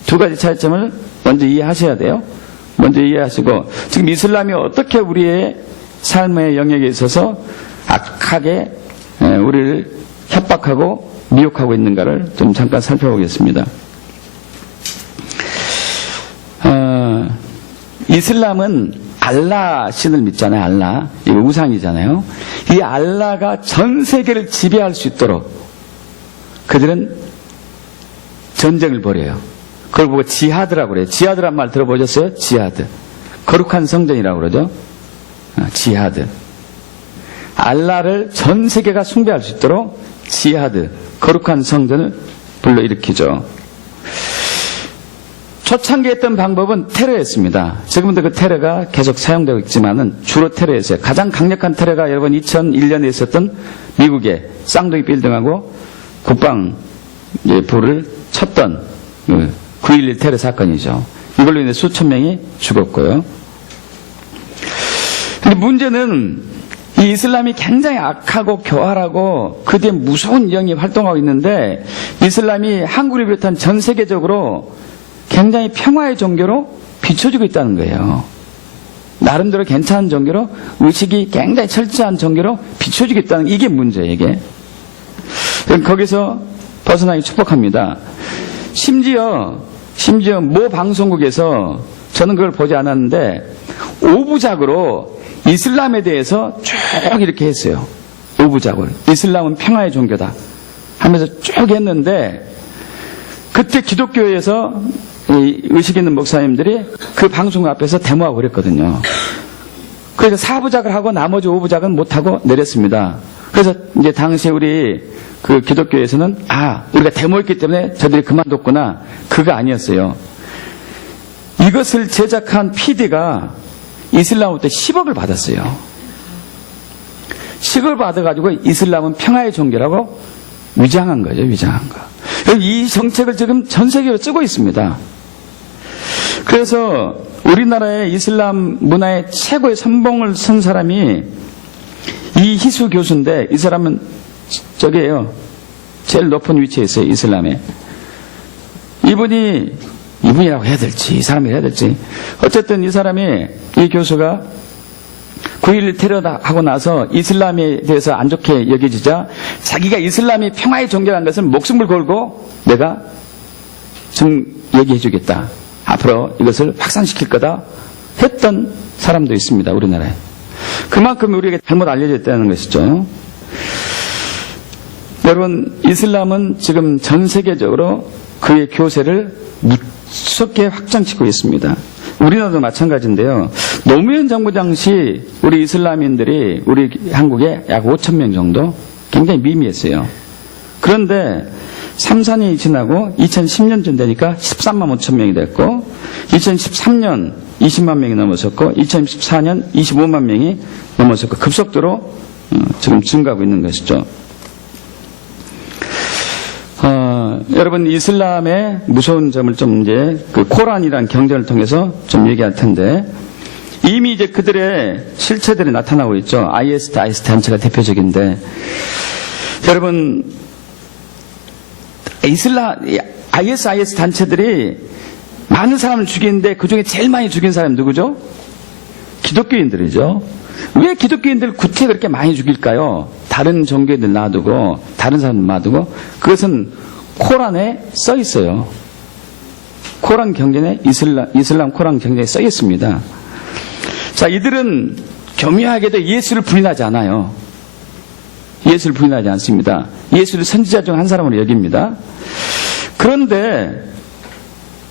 두 가지 차이점을 먼저 이해하셔야 돼요. 먼저 이해하시고, 지금 이슬람이 어떻게 우리의 삶의 영역에 있어서 악하게 우리를 협박하고 미혹하고 있는가를 좀 잠깐 살펴보겠습니다. 이슬람은 알라 신을 믿잖아요. 알라. 이거 우상이잖아요. 이 알라가 전 세계를 지배할 수 있도록 그들은 전쟁을 벌여요. 그걸 보고 지하드라고 그래요. 지하드란 말 들어보셨어요? 지하드. 거룩한 성전이라고 그러죠. 지하드. 알라를 전 세계가 숭배할 수 있도록 지하드, 거룩한 성전을 불러일으키죠. 초창기에 했던 방법은 테러였습니다. 지금도 그 테러가 계속 사용되고 있지만은 주로 테러였어요. 가장 강력한 테러가 여러분 2001년에 있었던 미국의 쌍둥이 빌딩하고 국방부를 쳤던 9.11 테러 사건이죠. 이걸로 인해 수천 명이 죽었고요. 근데 문제는 이 이슬람이 굉장히 악하고 교활하고 그 뒤에 무서운 영이 활동하고 있는데, 이슬람이 한국을 비롯한 전 세계적으로 굉장히 평화의 종교로 비춰지고 있다는 거예요. 나름대로 괜찮은 종교로, 의식이 굉장히 철저한 종교로 비춰지고 있다는, 이게 문제예요, 이게. 거기서 벗어나기 축복합니다. 심지어 모 방송국에서, 저는 그걸 보지 않았는데, 5부작으로 이슬람에 대해서 쭉 이렇게 했어요. 5부작을. 이슬람은 평화의 종교다 하면서 쭉 했는데, 그때 기독교에서 의식 있는 목사님들이 그 방송 앞에서 데모하고 그랬거든요. 그래서 4부작을 하고 나머지 5부작은 못하고 내렸습니다. 그래서 이제 당시에 우리 그 기독교에서는, 우리가 데모했기 때문에 저들이 그만뒀구나. 그거 아니었어요. 이것을 제작한 PD가 이슬람으로부터 10억을 받았어요. 10억을 받아가지고 이슬람은 평화의 종교라고 위장한 거죠, 위장한 거. 이 정책을 지금 전 세계로 쓰고 있습니다. 그래서 우리나라의 이슬람 문화의 최고의 선봉을 선 사람이 이희수 교수인데, 이 사람은 저기에요. 제일 높은 위치에 있어요, 이슬람에. 이분이라고 해야 될지, 이 사람이 해야 될지. 어쨌든 이 교수가 9.11 테러다 하고 나서 이슬람에 대해서 안 좋게 여겨지자, 자기가 이슬람이 평화의 종교라는 것을 목숨을 걸고 내가 좀 얘기해 주겠다. 앞으로 이것을 확산시킬 거다 했던 사람도 있습니다, 우리나라에. 그만큼 우리에게 잘못 알려져 있다는 것이죠. 여러분, 이슬람은 지금 전 세계적으로 그의 교세를 무섭게 확장시키고 있습니다. 우리나라도 마찬가지인데요. 노무현 정부 당시 우리 이슬람인들이 우리 한국에 약 5,000명 정도, 굉장히 미미했어요. 그런데 3, 4년이 지나고 2010년쯤 되니까 13만 5천 명이 됐고, 2013년 20만 명이 넘어섰고, 2014년 25만 명이 넘어섰고, 급속도로 지금 증가하고 있는 것이죠. 여러분, 이슬람의 무서운 점을 좀 이제 그 코란이라는 경전을 통해서 좀 얘기할 텐데, 이미 이제 그들의 실체들이 나타나고 있죠. IS 단체가 대표적인데, 여러분, IS 단체들이 많은 사람을 죽이는데 그 중에 제일 많이 죽인 사람이 누구죠? 기독교인들이죠. 왜 기독교인들 구태 그렇게 많이 죽일까요? 다른 종교인들 놔두고, 다른 사람 놔두고, 그것은 코란에 써 있어요. 코란 경전에, 이슬람 코란 경전에 써 있습니다. 자, 이들은 교묘하게도 예수를 부인하지 않아요. 예수를 부인하지 않습니다. 예수를 선지자 중 한 사람으로 여깁니다. 그런데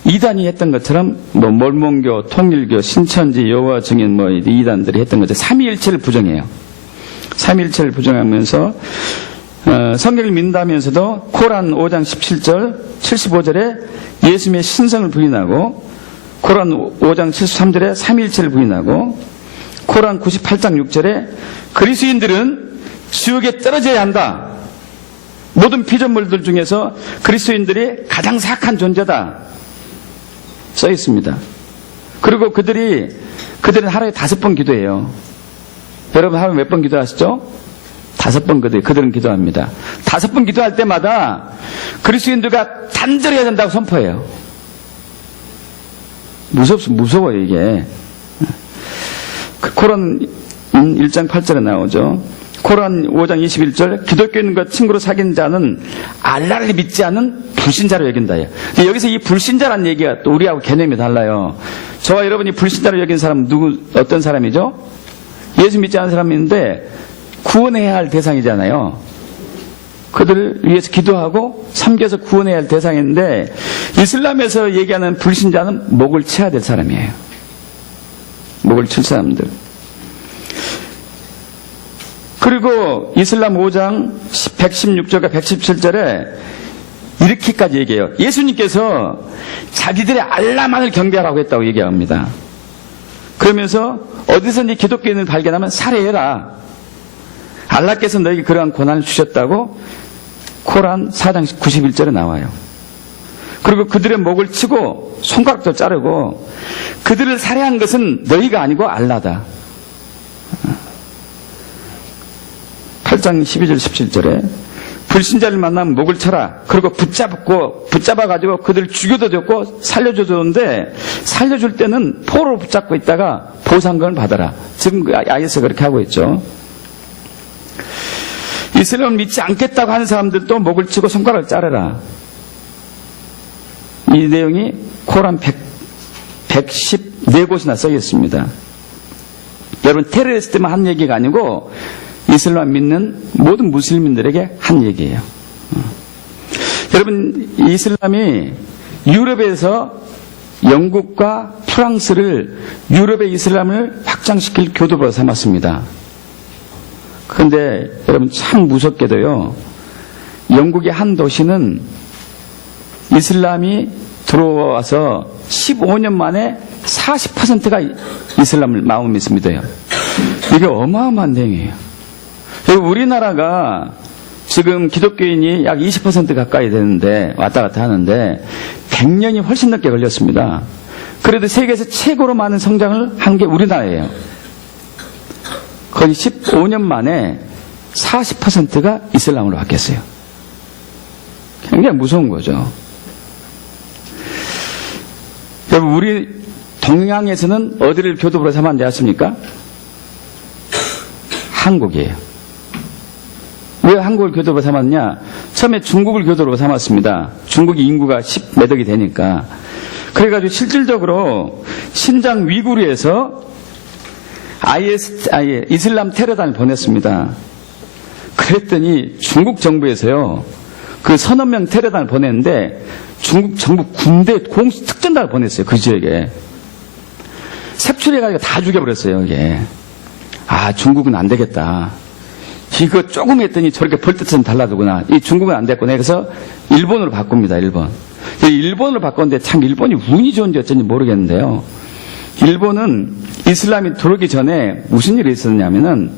이단이 했던 것처럼 뭐 몰몬교, 통일교, 신천지, 여호와 증인 뭐 이단들이 했던 것처럼 삼위일체를 부정해요. 삼위일체를 부정하면서 성경을 믿는다면서도 코란 5장 17절, 75절에 예수님의 신성을 부인하고 코란 5장 73절에 삼위일체를 부인하고 코란 98장 6절에 그리스도인들은 지옥에 떨어져야 한다. 모든 피조물들 중에서 그리스도인들이 가장 사악한 존재다. 써 있습니다. 그리고 그들은 하루에 5번 기도해요. 여러분 하루에 몇 번 기도하시죠? 5번 그들은 기도합니다. 5번 기도할 때마다 그리스도인들과 단절해야 된다고 선포해요. 무서워요 이게. 코란 1장 8절에 나오죠. 코란 5장 21절 기독교인과 친구로 사귄 자는 알라를 믿지 않은 불신자로 여긴다. 근데 여기서 이 불신자라는 얘기가 또 우리하고 개념이 달라요. 저와 여러분이 불신자로 여긴 사람은 어떤 사람이죠? 예수 믿지 않는 사람인데 구원해야 할 대상이잖아요. 그들을 위해서 기도하고 섬겨서 구원해야 할 대상인데 이슬람에서 얘기하는 불신자는 목을 쳐야 될 사람이에요. 목을 칠 사람들. 그리고 이슬람 5장 116절과 117절에 이렇게까지 얘기해요. 예수님께서 자기들의 알라만을 경배하라고 했다고 얘기합니다. 그러면서 어디서든지 기독교인을 발견하면 살해해라. 알라께서 너에게 그러한 권한을 주셨다고 코란 4장 91절에 나와요. 그리고 그들의 목을 치고 손가락도 자르고 그들을 살해한 것은 너희가 아니고 알라다. 8장 12절 17절에 불신자를 만나면 목을 쳐라. 그리고 붙잡아가지고 그들을 죽여도 좋고 살려줘도 좋은데 살려줄 때는 포로 붙잡고 있다가 보상금을 받아라. 지금 아이에서 그렇게 하고 있죠. 이슬람을 믿지 않겠다고 하는 사람들도 목을 치고 손가락을 자르라. 이 내용이 코란 114곳이나 써 있습니다. 여러분 테러리스트만 한 얘기가 아니고 이슬람 믿는 모든 무슬림들에게 한 얘기예요. 여러분 이슬람이 유럽에서 영국과 프랑스를 유럽의 이슬람을 확장시킬 교두보로 삼았습니다. 그런데 여러분 참 무섭게도요. 영국의 한 도시는 이슬람이 들어와서 15년 만에 40%가 이슬람을 마음을 믿습니다요. 이게 어마어마한 내용이에요. 우리나라가 지금 기독교인이 약 20% 가까이 되는데 왔다 갔다 하는데 100년이 훨씬 넘게 걸렸습니다. 그래도 세계에서 최고로 많은 성장을 한 게 우리나라예요. 거의 15년 만에 40%가 이슬람으로 바뀌었어요. 굉장히 무서운 거죠. 여러분 우리 동양에서는 어디를 교두보로 삼았는지 아십니까? 한국이에요. 왜 한국을 교두보로 삼았냐? 처음에 중국을 교두보로 삼았습니다. 중국이 인구가 10몇 억이 되니까. 그래가지고 실질적으로 신장 위구르에서 이슬람 테러단을 보냈습니다. 그랬더니 중국 정부에서요, 그 서너 명 테러단을 보냈는데 중국 정부 군대 공수특전단을 보냈어요. 그 지역에. 삽출해가지고 다 죽여버렸어요. 이게. 아, 중국은 안 되겠다. 이거 조금 했더니 저렇게 벌떡처럼 달라두구나. 이 중국은 안 됐구나. 그래서 일본으로 바꿉니다. 일본으로 바꿨는데 참 일본이 운이 좋은지 어쩐지 모르겠는데요. 일본은 이슬람이 들어오기 전에 무슨 일이 있었냐면은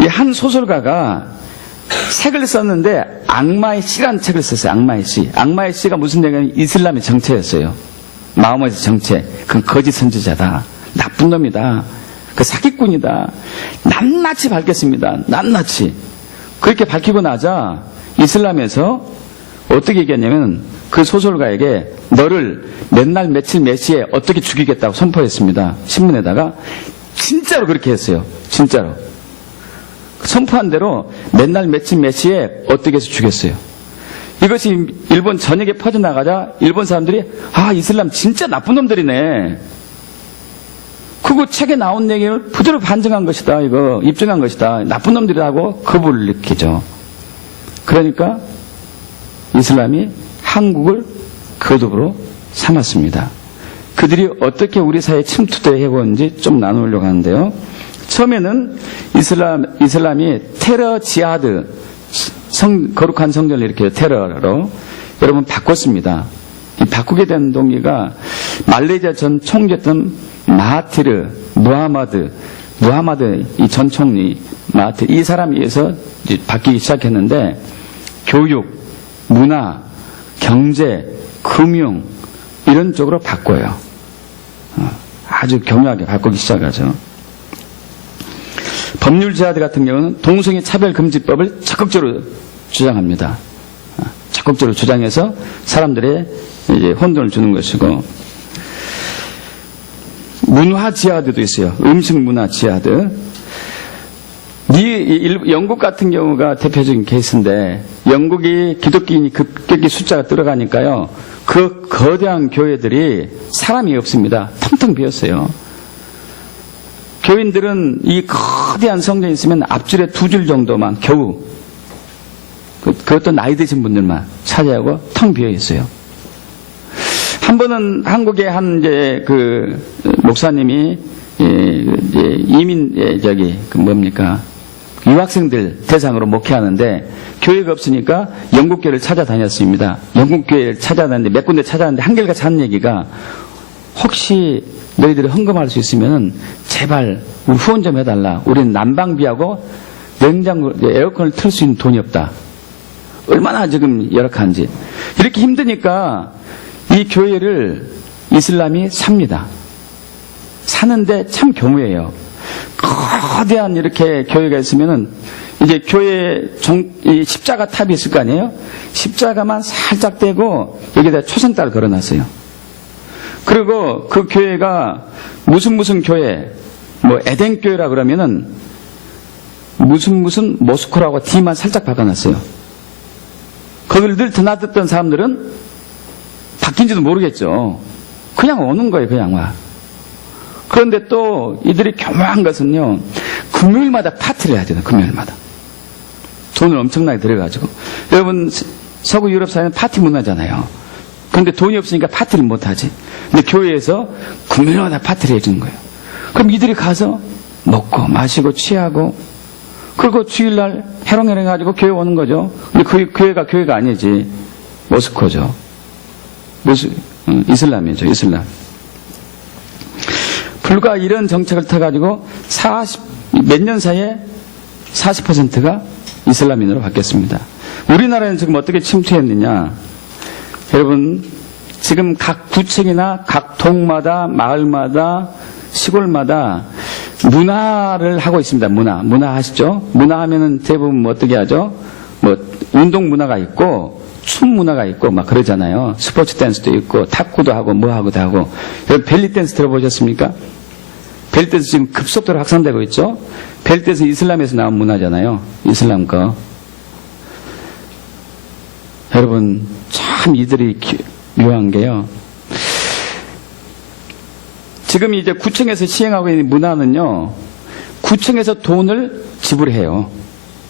이 한 소설가가 책을 썼는데 악마의 시라는 책을 썼어요. 악마의 시. 악마의 시가 무슨 내용이냐면 이슬람의 정체였어요. 마음에서 정체. 그건 거짓 선지자다. 나쁜 놈이다. 그 사기꾼이다. 낱낱이 밝혔습니다. 낱낱이. 그렇게 밝히고 나자 이슬람에서 어떻게 얘기했냐면 그 소설가에게 너를 몇 날 며칠 몇 시에 어떻게 죽이겠다고 선포했습니다. 신문에다가. 진짜로 그렇게 했어요. 진짜로. 선포한 대로 몇 날 며칠 몇 시에 어떻게 해서 죽였어요. 이것이 일본 전역에 퍼져나가자 일본 사람들이 아, 이슬람 진짜 나쁜 놈들이네. 그거 책에 나온 내용을 그대로 반증한 것이다. 이거 입증한 것이다. 나쁜 놈들이라고 거부를 일으키죠. 그러니까 이슬람이 한국을 거듭으로 삼았습니다. 그들이 어떻게 우리 사회에 침투되어 해온지 좀 나누려고 하는데요. 처음에는 이슬람이 테러 지하드, 거룩한 성전을 이렇게 테러로 여러분 바꿨습니다. 이 바꾸게 된 동기가 말레이시아 전 총리였던 마하티르 무하마드 이 전 총리 마하티르 이 사람에 의해서 이제 바뀌기 시작했는데 교육, 문화, 경제, 금융 이런 쪽으로 바꿔요. 아주 교묘하게 바꾸기 시작하죠. 법률 지하드 같은 경우는 동성애 차별금지법을 적극적으로 주장합니다. 적극적으로 주장해서 사람들의 이제 혼돈을 주는 것이고, 문화 지하드도 있어요. 음식 문화 지하드. 영국 같은 경우가 대표적인 케이스인데, 영국이 기독교인이 급격히 숫자가 들어가니까요, 그 거대한 교회들이 사람이 없습니다. 텅텅 비었어요. 교인들은 이 거대한 성전이 있으면 앞줄에 2줄 정도만 겨우, 그것도 나이 드신 분들만 차지하고 텅 비어 있어요. 한 번은 한국의 한 이제 그 목사님이 이민 유학생들 대상으로 목회하는데 교회가 없으니까 영국 교회를 찾아다녔습니다. 영국 교회를 찾아다녔는데 몇 군데 찾아다녔는데 한결같이 하는 얘기가 혹시 너희들이 헌금할 수 있으면 제발 후원 좀 해달라. 우리는 난방비하고 냉장고, 에어컨을 틀 수 있는 돈이 없다. 얼마나 지금 열악한지. 이렇게 힘드니까 이 교회를 이슬람이 삽니다. 사는데 참 교묘해요. 거대한 이렇게 교회가 있으면은 이제 교회 이 십자가 탑이 있을 거 아니에요? 십자가만 살짝 떼고 여기다 초승달을 걸어놨어요. 그리고 그 교회가 무슨 교회, 뭐 에덴 교회라 그러면은 무슨 모스코라고 D만 살짝 박아놨어요. 거기를 늘 드나듣던 사람들은 바뀐지도 모르겠죠. 그냥 오는 거예요, 그냥 와. 그런데 또 이들이 교묘한 것은요, 금요일마다 파티를 해야 돼요, 금요일마다. 돈을 엄청나게 들여가지고. 여러분, 서구 유럽 사회는 파티 문화잖아요. 그런데 돈이 없으니까 파티를 못하지. 근데 교회에서 금요일마다 파티를 해주는 거예요. 그럼 이들이 가서 먹고 마시고 취하고, 그리고 주일날 해롱해롱 해가지고 교회 오는 거죠. 근데 그 교회가 아니지. 모스코죠. 이슬람이죠, 이슬람. 불과 이런 정책을 타가지고 몇 년 사이에 40%가 이슬람인으로 바뀌었습니다. 우리나라는 지금 어떻게 침투했느냐. 여러분, 지금 각 구청이나 각 동마다, 마을마다, 시골마다 문화를 하고 있습니다. 문화 하시죠? 문화 하면은 대부분 뭐 어떻게 하죠? 뭐 운동 문화가 있고, 춤 문화가 있고 막 그러잖아요. 스포츠 댄스도 있고 탁구도 하고 뭐 하고도 하고. 여러분 벨리 댄스 들어보셨습니까? 벨리 댄스 지금 급속도로 확산되고 있죠. 벨리 댄스 이슬람에서 나온 문화잖아요. 이슬람 거. 여러분 참 이들이 묘한 게요. 지금 이제 구청에서 시행하고 있는 문화는요, 구청에서 돈을 지불해요.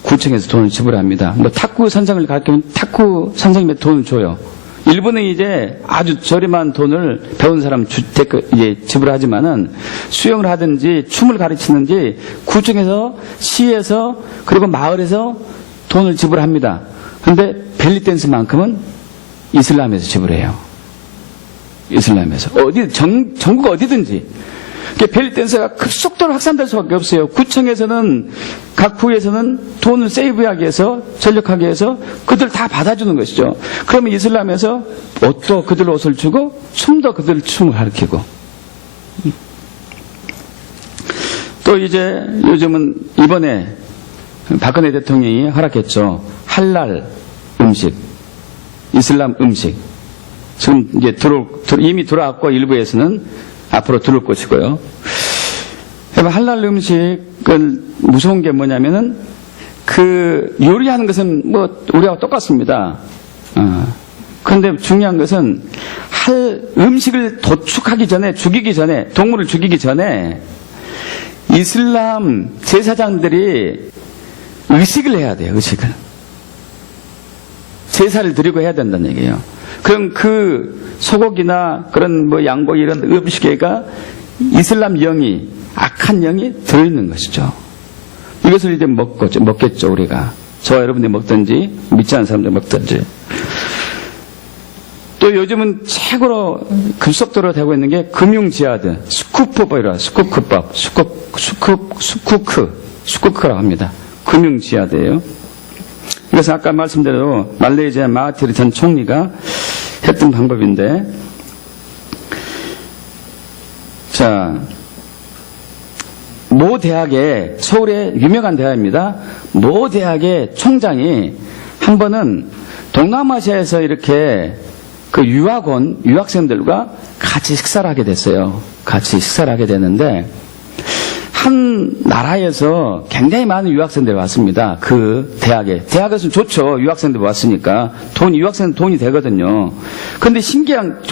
구청에서 돈을 지불합니다. 뭐 탁구 선생을 가르치면 탁구 선생님의 돈을 줘요. 일본은 이제 아주 저렴한 돈을 배운 사람 이제 지불하지만은 수영을 하든지 춤을 가르치는지 구청에서 시에서 그리고 마을에서 돈을 지불합니다. 그런데 벨리 댄스만큼은 이슬람에서 지불해요. 이슬람에서 전국 어디든지. 벨리 댄스가 급속도로 확산될 수밖에 없어요. 구청에서는 각 구에서는 돈을 세이브하기 위해서 전력하기 위해서 그들 다 받아주는 것이죠. 그러면 이슬람에서 옷도 그들 옷을 주고 춤도 그들 춤을 가르치고. 또 이제 요즘은 이번에 박근혜 대통령이 허락했죠. 할랄 음식, 이슬람 음식. 지금 이제 이미 들어왔고 일부에서는 앞으로 들어올 것이고요. 할랄 음식은 무서운 게 뭐냐면은 그 요리하는 것은 뭐 우리하고 똑같습니다. 그런데 중요한 것은 음식을 도축하기 전에 동물을 죽이기 전에 이슬람 제사장들이 의식을 해야 돼요. 의식을. 제사를 드리고 해야 된다는 얘기예요. 그럼 그 소고기나 그런 뭐 양고기 이런 음식에가 이슬람 영이, 악한 영이 들어있는 것이죠. 이것을 이제 먹겠죠, 우리가. 저와 여러분들이 먹든지, 믿지 않는 사람들 먹든지. 또 요즘은 최고로 급속도로 되고 있는 게 금융지하드, 스쿠프법이라, 스쿠크법, 스쿠크라고 합니다. 금융지하드예요. 그래서 아까 말씀대로 말레이시아 마하티르 전 총리가 했던 방법인데, 자, 모 대학의, 서울의 유명한 대학입니다. 모 대학의 총장이 한 번은 동남아시아에서 이렇게 그 유학생들과 같이 식사를 하게 됐어요. 같이 식사를 하게 되는데, 한 나라에서 굉장히 많은 유학생들이 왔습니다. 그 대학에. 대학에서는 좋죠. 유학생들 왔으니까. 유학생은 돈이 되거든요. 그런데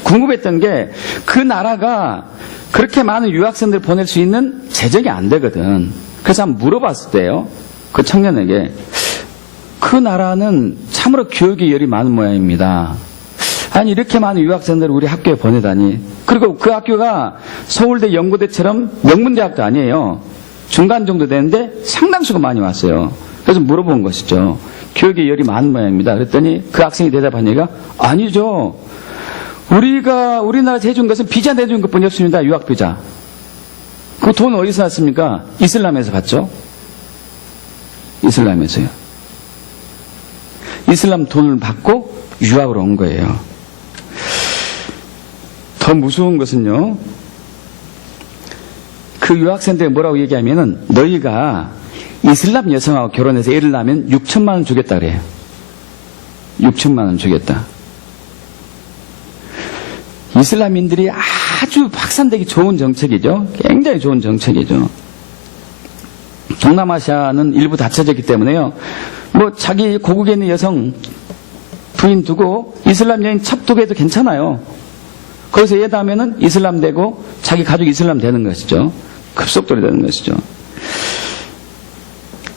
궁금했던 게 그 나라가 그렇게 많은 유학생들 보낼 수 있는 재정이 안 되거든. 그래서 한번 물어봤을 때요. 그 청년에게. 그 나라는 참으로 교육의 열이 많은 모양입니다. 아니, 이렇게 많은 유학생들을 우리 학교에 보내다니. 그리고 그 학교가 서울대 연고대처럼 명문대학도 아니에요. 중간 정도 되는데 상당수가 많이 왔어요. 그래서 물어본 것이죠. 교육의 열이 많은 모양입니다. 그랬더니 그 학생이 대답하니까, 아니죠. 우리나라에서 해준 것은 비자 내준 것뿐이 없습니다. 유학비자. 그 돈 어디서 났습니까? 이슬람에서 받죠. 이슬람에서요. 이슬람 돈을 받고 유학으로 온 거예요. 더 무서운 것은요, 그 유학생들이 뭐라고 얘기하면은, 너희가 이슬람 여성하고 결혼해서 애를 낳으면 6천만 원 주겠다 그래요. 6천만 원 주겠다. 이슬람인들이 아주 확산되기 좋은 정책이죠. 굉장히 좋은 정책이죠. 동남아시아는 일부 닫혀졌기 때문에요. 뭐 자기 고국에 있는 여성 부인 두고 이슬람 여인 첩두고 괜찮아요. 거기서 애 낳으면은 이슬람 되고 자기 가족이 이슬람 되는 것이죠. 급속도로 되는 것이죠.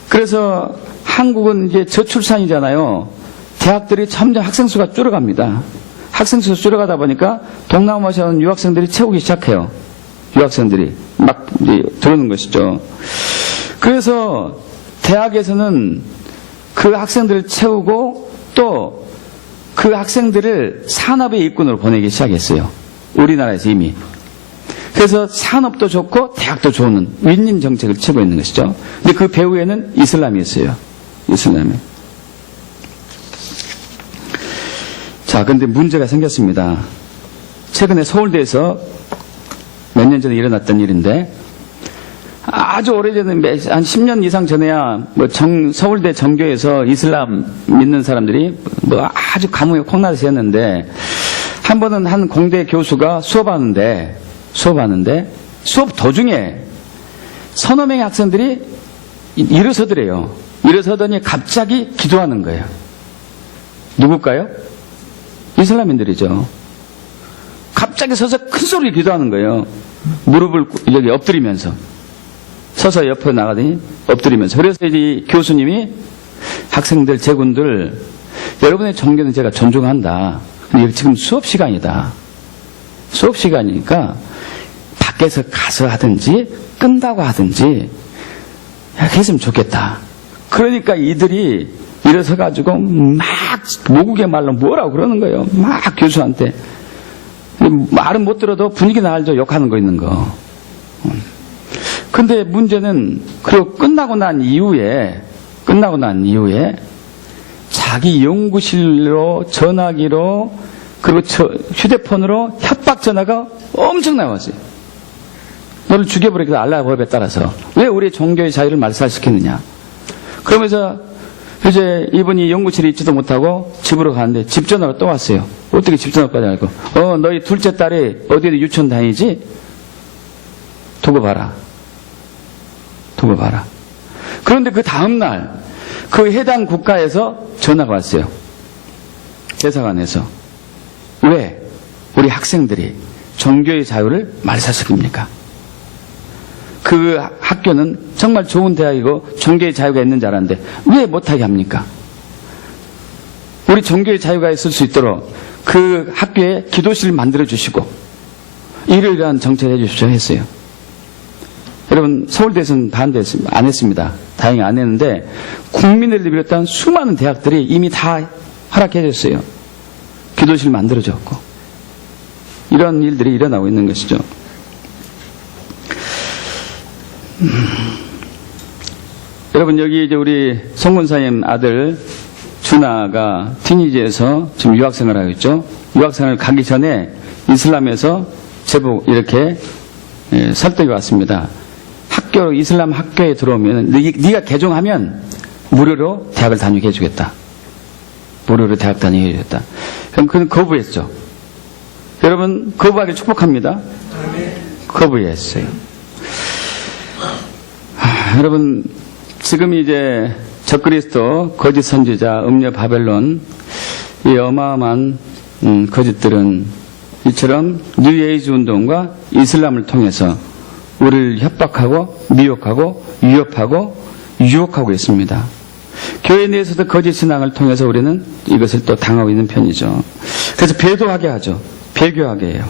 그래서 한국은 이제 저출산이잖아요. 대학들이 점점 학생 수가 줄어갑니다. 학생 수가 줄어가다 보니까 동남아시아 유학생들이 채우기 시작해요. 유학생들이 막 이제 들어오는 것이죠. 그래서 대학에서는 그 학생들을 채우고 또 그 학생들을 산업의 일꾼으로 보내기 시작했어요. 우리나라에서 이미. 그래서 산업도 좋고 대학도 좋은 윈윈 정책을 치고 있는 것이죠. 근데 그 배후에는 이슬람이 있어요. 이슬람이. 자, 근데 문제가 생겼습니다. 최근에 서울대에서 몇 년 전에 일어났던 일인데, 아주 오래전에 한 10년 이상 전에야 뭐 서울대 정교에서 이슬람 믿는 사람들이 뭐 아주 감옥에 콩나듯이 했는데, 한 번은 한 공대 교수가 수업하는데 수업 도중에 서너 명의 학생들이 일어서더래요. 일어서더니 갑자기 기도하는 거예요. 누굴까요? 이슬람인들이죠. 갑자기 서서 큰 소리로 기도하는 거예요. 무릎을 여기 엎드리면서. 서서 옆에 나가더니 엎드리면서. 그래서 이 교수님이 학생들, 제군들, 여러분의 종교는 제가 존중한다. 근데 지금 수업 시간이다. 수업 시간이니까 밖에서 가서 하든지 끈다고 하든지 했으면 좋겠다. 그러니까 이들이 일어서가지고 막 모국의 말로 뭐라고 그러는 거예요. 막 교수한테. 말은 못 들어도 분위기는 알죠. 욕하는 거 있는 거. 근데 문제는 그리고 끝나고 난 이후에 자기 연구실로 전화기로 그리고 휴대폰으로 협박 전화가 엄청 나왔어요. 너를 죽여버리겠다. 알라의 법에 따라서. 왜 우리의 종교의 자유를 말살시키느냐. 그러면서 이제 이분이 연구실에 있지도 못하고 집으로 가는데 집 전화가 또 왔어요. 어떻게 집 전화까지 알고. 너희 둘째 딸이 어디에 유치원 다니지? 두고 봐라. 그런데 그 다음날 그 해당 국가에서 전화가 왔어요. 대사관에서. 왜 우리 학생들이 종교의 자유를 말살시킵니까? 그 학교는 정말 좋은 대학이고 종교의 자유가 있는 줄 알았는데 왜 못하게 합니까? 우리 종교의 자유가 있을 수 있도록 그 학교에 기도실을 만들어 주시고 이러이러한 정책을 해주십시오 했어요. 여러분, 서울대에서는 반대했습니다. 안 했습니다. 다행히 안 했는데 국민을 비롯한 수많은 대학들이 이미 다 허락해 줬어요. 기도실 만들어 줬고 이런 일들이 일어나고 있는 것이죠. 여러분, 여기 이제 우리 송근사님 아들 준아가 티니지에서 지금 유학생을 하고 있죠. 유학생을 가기 전에 이슬람에서 제법 이렇게 설득이 왔습니다. 이슬람 학교에 들어오면 네가 개종하면 무료로 대학을 다니게 해주겠다. 무료로 대학 다니게 해주겠다. 그럼 그는 거부했죠. 여러분, 거부하기 축복합니다. 거부했어요. 여러분, 지금 이제 적그리스도, 거짓 선지자, 음녀 바벨론, 이 어마어마한 거짓들은 이처럼 뉴에이지 운동과 이슬람을 통해서 우리를 협박하고 미혹하고 위협하고 유혹하고 있습니다. 교회 내에서도 거짓 신앙을 통해서 우리는 이것을 또 당하고 있는 편이죠. 그래서 배도하게 하죠. 배교하게 해요.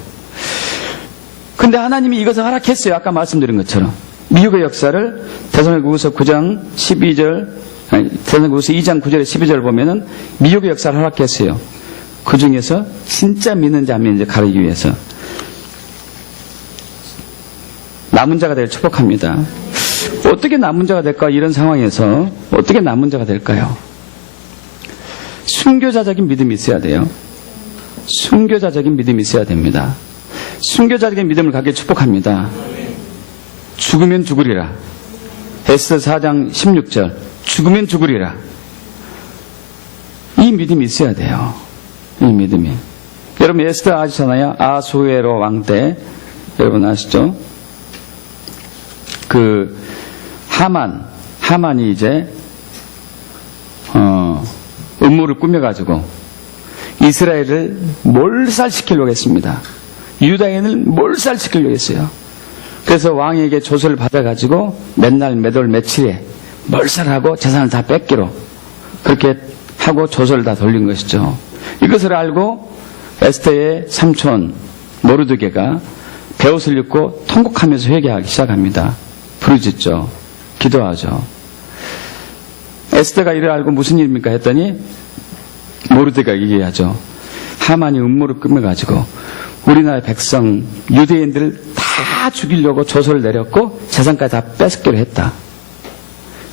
근데 하나님이 이것을 허락했어요. 아까 말씀드린 것처럼. 미혹의 역사를 데살로니가후서 9장 12절, 데살로니가후서 2장 9절에 12절 보면은 미혹의 역사를 허락했어요. 그 중에서 진짜 믿는지 안 믿는지 가리기 위해서. 남은 자가 되길 축복합니다. 어떻게 남은 자가 될까? 이런 상황에서 어떻게 남은 자가 될까요? 순교자적인 믿음이 있어야 돼요. 순교자적인 믿음이 있어야 됩니다. 순교자적인 믿음을 갖게 축복합니다. 죽으면 죽으리라. 에스더 4장 16절. 죽으면 죽으리라. 이 믿음이 있어야 돼요. 이 믿음이. 여러분, 에스더 아시잖아요? 아수에로 왕 때. 여러분 아시죠? 그 하만이 이제 음모를 꾸며가지고 이스라엘을 몰살시키려고 했습니다. 유다인을 몰살시키려고 했어요. 그래서 왕에게 조서를 받아가지고 맨날 매돌 며칠에 몰살하고 재산을 다 뺏기로 그렇게 하고 조서를 다 돌린 것이죠. 이것을 알고 에스더의 삼촌 모르드게가 베옷을 입고 통곡하면서 회개하기 시작합니다. 부르짖죠. 기도하죠. 에스더가 이를 알고 무슨 일입니까 했더니 모르드게가 얘기하죠. 하만이 음모를 꾸며가지고 우리나라 백성 유대인들을 다 죽이려고 조서를 내렸고 재산까지 다 뺏기로 했다.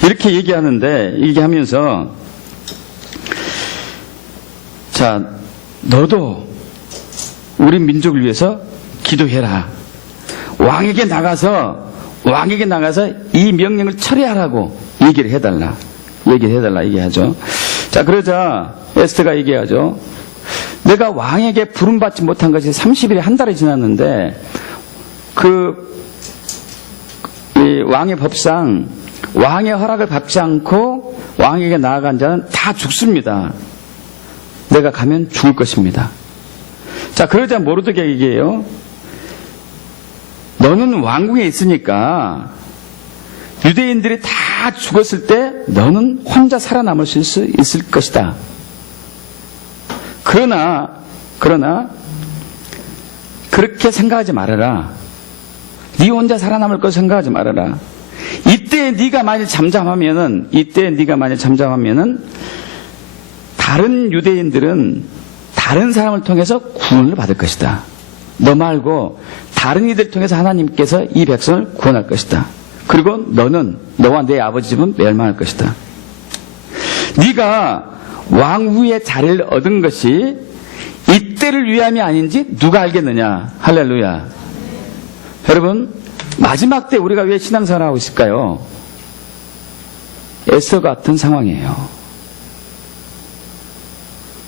이렇게 얘기하는데 얘기하면서 자, 너도 우리 민족을 위해서 기도해라. 왕에게 나가서 이 명령을 처리하라고 얘기를 해달라. 얘기하죠. 자, 그러자 에스더가 얘기하죠. 내가 왕에게 부름받지 못한 것이 30일에 한 달이 지났는데 이 왕의 법상 왕의 허락을 받지 않고 왕에게 나아간 자는 다 죽습니다. 내가 가면 죽을 것입니다. 자, 그러자 모르드게 얘기해요. 너는 왕궁에 있으니까 유대인들이 다 죽었을 때 너는 혼자 살아남을 수 있을 것이다. 그러나 그렇게 생각하지 말아라. 네 혼자 살아남을 것 생각하지 말아라. 이때 네가 만일 잠잠하면은 다른 유대인들은 다른 사람을 통해서 구원을 받을 것이다. 너 말고 다른 이들 통해서 하나님께서 이 백성을 구원할 것이다. 그리고 너와 내 아버지 집은 멸망할 것이다. 네가 왕후의 자리를 얻은 것이 이때를 위함이 아닌지 누가 알겠느냐. 할렐루야. 여러분, 마지막 때 우리가 왜 신앙생활을 하고 있을까요? 에스더 같은 상황이에요.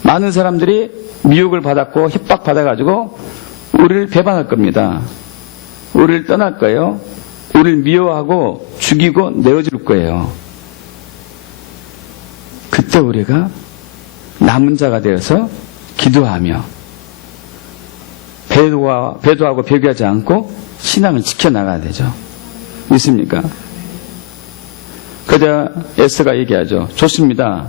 많은 사람들이 미혹을 받았고 협박받아가지고 우리를 배반할 겁니다. 우리를 떠날 거예요. 우리를 미워하고 죽이고 내어줄 거예요. 그때 우리가 남은 자가 되어서 기도하며 배도하고 배교하지 않고 신앙을 지켜나가야 되죠. 믿습니까? 그러자 에스더가 얘기하죠. 좋습니다.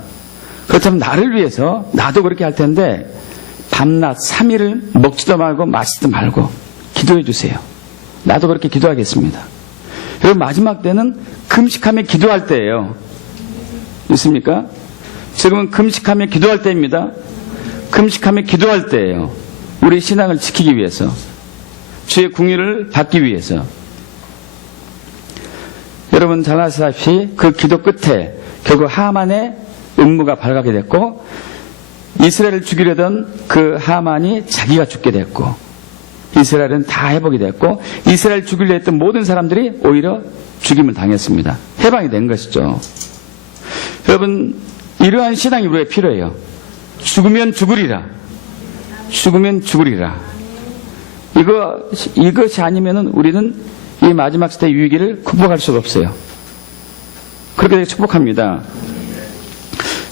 그렇다면 나를 위해서 나도 그렇게 할 텐데 밤낮 3일을 먹지도 말고 마시지도 말고 기도해 주세요. 나도 그렇게 기도하겠습니다. 여러분, 마지막 때는 금식하며 기도할 때예요. 있습니까? 지금은 금식하며 기도할 때입니다. 금식하며 기도할 때예요. 우리 신앙을 지키기 위해서, 주의 궁유를 받기 위해서. 여러분 잘 아시다시피 그 기도 끝에 결국 하만의 음모가 발각이 됐고, 이스라엘을 죽이려던 그 하만이 자기가 죽게 됐고, 이스라엘은 다 회복이 됐고, 이스라엘 죽이려 했던 모든 사람들이 오히려 죽임을 당했습니다. 해방이 된 것이죠. 여러분, 이러한 신앙이 우리에게 필요해요. 죽으면 죽으리라. 죽으면 죽으리라. 이것이 아니면은 우리는 이 마지막 시대의 위기를 극복할 수가 없어요. 그렇게 축복합니다.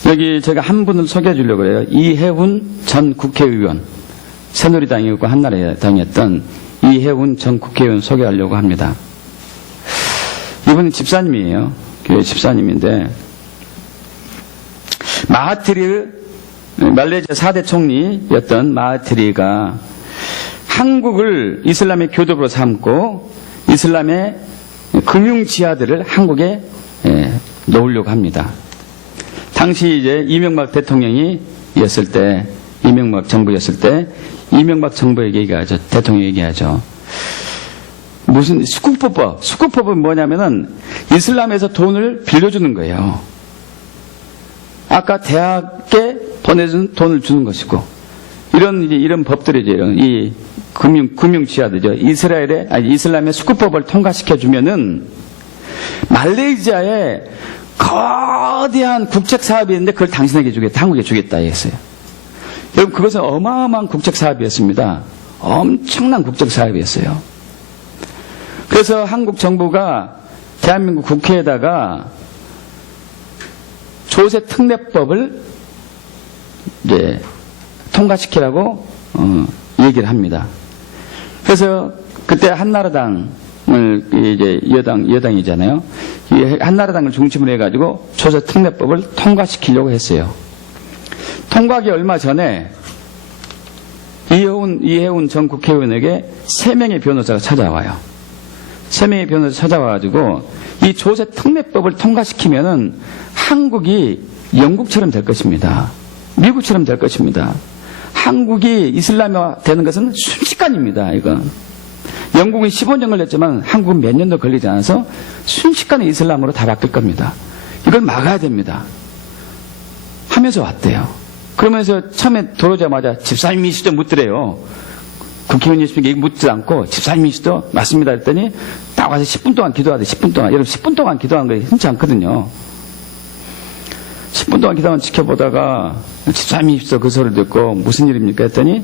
여기 제가 한 분을 소개해 주려고 해요. 이해훈 전 국회의원, 새누리당이었고 한나라당이었던 이해훈 전 국회의원 소개하려고 합니다. 이분은 집사님이에요. 교회 집사님인데, 마하티르, 말레이시아 4대 총리였던 마하티르가 한국을 이슬람의 교도로 삼고 이슬람의 금융 지하들을 한국에 놓으려고 합니다. 당시 이제 이명박 대통령이었을 때, 이명박 정부였을 때, 이명박 정부에게 얘기하죠. 대통령이 얘기하죠. 무슨 수국법은 뭐냐면은 이슬람에서 돈을 빌려주는 거예요. 아까 대학에 보내준 돈을 주는 것이고, 이런 법들이죠. 이 금융 지하들이죠. 이슬람의 수국법을 통과시켜주면은 말레이시아에 거대한 국책 사업이 있는데 그걸 당신에게 주겠다, 한국에 주겠다 했어요. 여러분, 그것은 어마어마한 국책 사업이었습니다. 엄청난 국책 사업이었어요. 그래서 한국 정부가 대한민국 국회에다가 조세 특례법을 이제 통과시키라고 얘기를 합니다. 그래서 그때 한나라당을 이제 여당이잖아요. 이 한나라당을 중심으로 해가지고 조세 특례법을 통과시키려고 했어요. 통과하기 얼마 전에 이해훈 전 국회의원에게 3명의 변호사가 찾아와요. 3명의 변호사 찾아와가지고 이 조세 특례법을 통과시키면은 한국이 영국처럼 될 것입니다. 미국처럼 될 것입니다. 한국이 이슬람화 되는 것은 순식간입니다. 이건 영국은 15년 걸렸지만 한국은 몇 년도 걸리지 않아서 순식간에 이슬람으로 다 바뀔 겁니다. 이걸 막아야 됩니다. 하면서 왔대요. 그러면서 처음에 들어오자마자 집사님이시죠? 묻더래요. 국회의원이시니까 묻지 않고 집사님이시죠? 맞습니다. 했더니 딱 와서 10분 동안 기도하대. 10분 동안. 여러분 10분 동안 기도한 거 흔치 않거든요. 10분 동안 기도만 지켜보다가 집사님이시죠? 그 소리를 듣고 무슨 일입니까? 했더니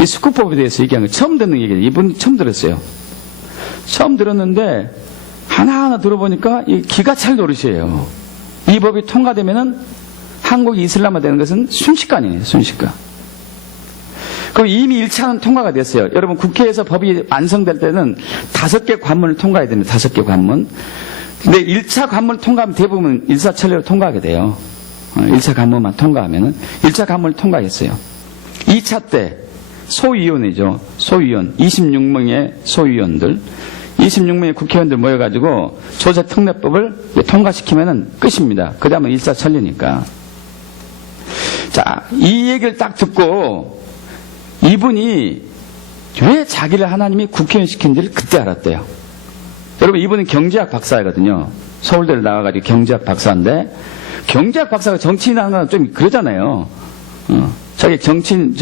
이 수국법에 대해서 얘기한 거 처음 듣는 얘기예요. 이분 처음 들었어요. 처음 들었는데 하나하나 들어보니까 이 기가 찰 노릇이에요. 이 법이 통과되면은 한국이 이슬람화 되는 것은 순식간이에요. 순식간. 그럼 이미 1차는 통과가 됐어요. 여러분, 국회에서 법이 완성될 때는 5개 관문을 통과해야 됩니다. 5개 관문. 근데 1차 관문을 통과하면 대부분 일사천리로 통과하게 돼요. 1차 관문만 통과하면은 1차 관문을 통과했어요. 2차 때 소위원이죠. 소위원. 26명의 소위원들. 26명의 국회의원들 모여가지고 조세 특례법을 통과시키면은 끝입니다. 그 다음은 일사천리니까. 자, 이 얘기를 딱 듣고 이분이 왜 자기를 하나님이 국회의원 시킨지를 그때 알았대요. 여러분, 이분은 경제학 박사거든요. 서울대를 나와가지고 경제학 박사인데, 경제학 박사가 정치인 하는 건 좀 그러잖아요. 자기 정치인,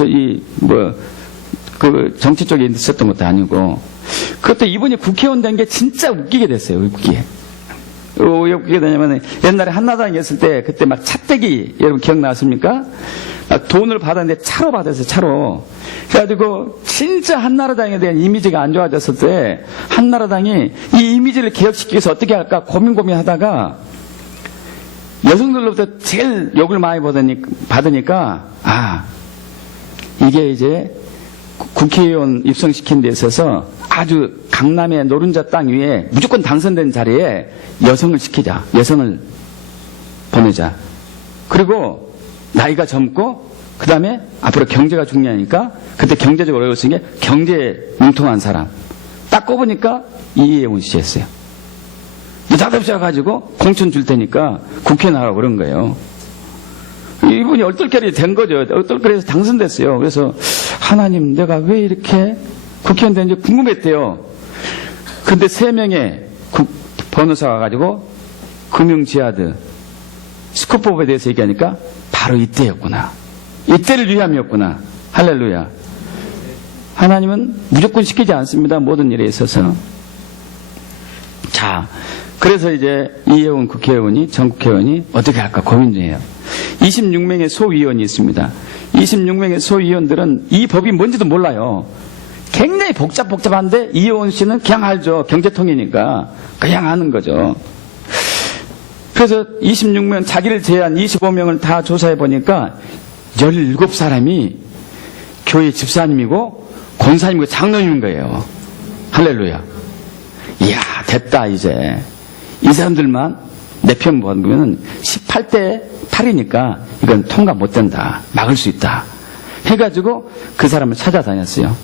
정치 쪽에 있었던 것도 아니고. 그것도 이분이 국회의원 된 게 진짜 웃기게 됐어요. 웃기게. 왜 웃기게 되냐면, 옛날에 한나라당에 있을 때, 그때 막 차떼기, 여러분 기억나십니까? 돈을 받았는데 차로 받았어요, 차로. 그래가지고, 진짜 한나라당에 대한 이미지가 안 좋아졌을 때, 한나라당이 이 이미지를 개혁시키기 위해서 어떻게 할까 고민하다가, 여성들로부터 제일 욕을 많이 받으니까, 이게 이제 국회의원 입성시킨 데 있어서 아주 강남의 노른자 땅 위에 무조건 당선된 자리에 여성을 시키자. 여성을 보내자. 그리고 나이가 젊고 그 다음에 앞으로 경제가 중요하니까 그때 경제적으로 어려웠으니 경제에 융통한 사람. 딱 꼽으니까 이혜원 씨였어요. 느닷없이 와가지고 공천 줄 테니까 국회 나가라고 그런 거예요. 이분이 얼떨결에 된 거죠. 얼떨결에서 당선됐어요. 그래서 하나님 내가 왜 이렇게 국회의원 되는지 궁금했대요. 근데 3명의 변호사가 와가지고 금융지하드 스코법에 대해서 얘기하니까 바로 이때였구나. 이때를 위함이었구나. 할렐루야. 하나님은 무조건 시키지 않습니다. 모든 일에 있어서. 자, 그래서 이제 이혜원 국회의원이, 전 국회의원이 어떻게 할까 고민 중이에요. 26명의 소위원이 있습니다. 26명의 소위원들은 이 법이 뭔지도 몰라요. 굉장히 복잡한데 이혜원 씨는 그냥 알죠. 경제통이니까 그냥 아는 거죠. 그래서 26명, 자기를 제외한 25명을 다 조사해 보니까 17사람이 교회 집사님이고 권사님이고 장로님인 거예요. 할렐루야. 이야, 됐다 이제. 이 사람들만 내 편 보면 18대 8이니까 이건 통과 못 된다. 막을 수 있다. 해가지고 그 사람을 찾아다녔어요.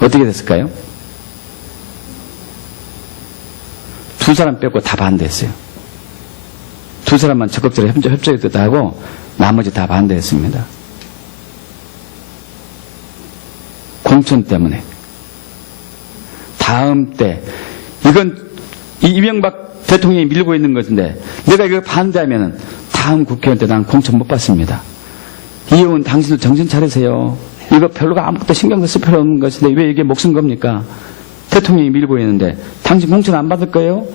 어떻게 됐을까요? 2사람 빼고 다 반대했어요. 2사람만 적극적으로 협조했다 하고 나머지 다 반대했습니다. 공천 때문에. 다음 때 이건 이명박 대통령이 밀고 있는 것인데 내가 이걸 반대하면 다음 국회의원 때 난 공천 못 받습니다. 이혜원 당신도 정신 차리세요. 이거 별로 아무것도 신경 쓸 필요 없는 것인데 왜 이게 목숨 겁니까? 대통령이 밀고 있는데 당신 공천 안 받을 거예요?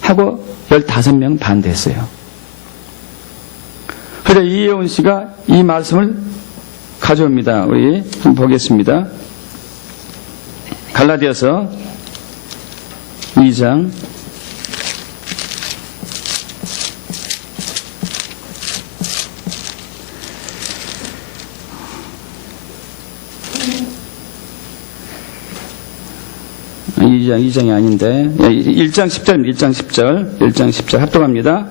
하고 15명 반대했어요. 그래서 이혜원 씨가 이 말씀을 가져옵니다. 우리 한번 보겠습니다. 갈라디아서 2장 2장이 아닌데 1장 10절입니다. 1장 10절 합독합니다.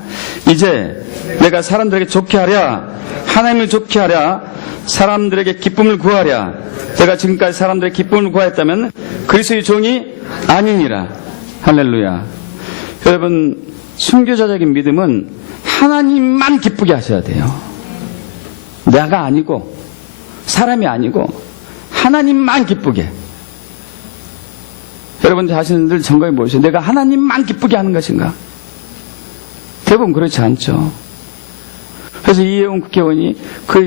이제 내가 사람들에게 좋게 하랴 하나님을 좋게 하랴 사람들에게 기쁨을 구하랴 내가 지금까지 사람들의 기쁨을 구하였다면 그리스도의 종이 아니니라. 할렐루야. 여러분 순교자적인 믿음은 하나님만 기쁘게 하셔야 돼요. 내가 아니고 사람이 아니고 하나님만 기쁘게. 여러분 자신들 점검해 보세요. 내가 하나님만 기쁘게 하는 것인가? 대부분 그렇지 않죠. 그래서 이혜원 국회의원이 그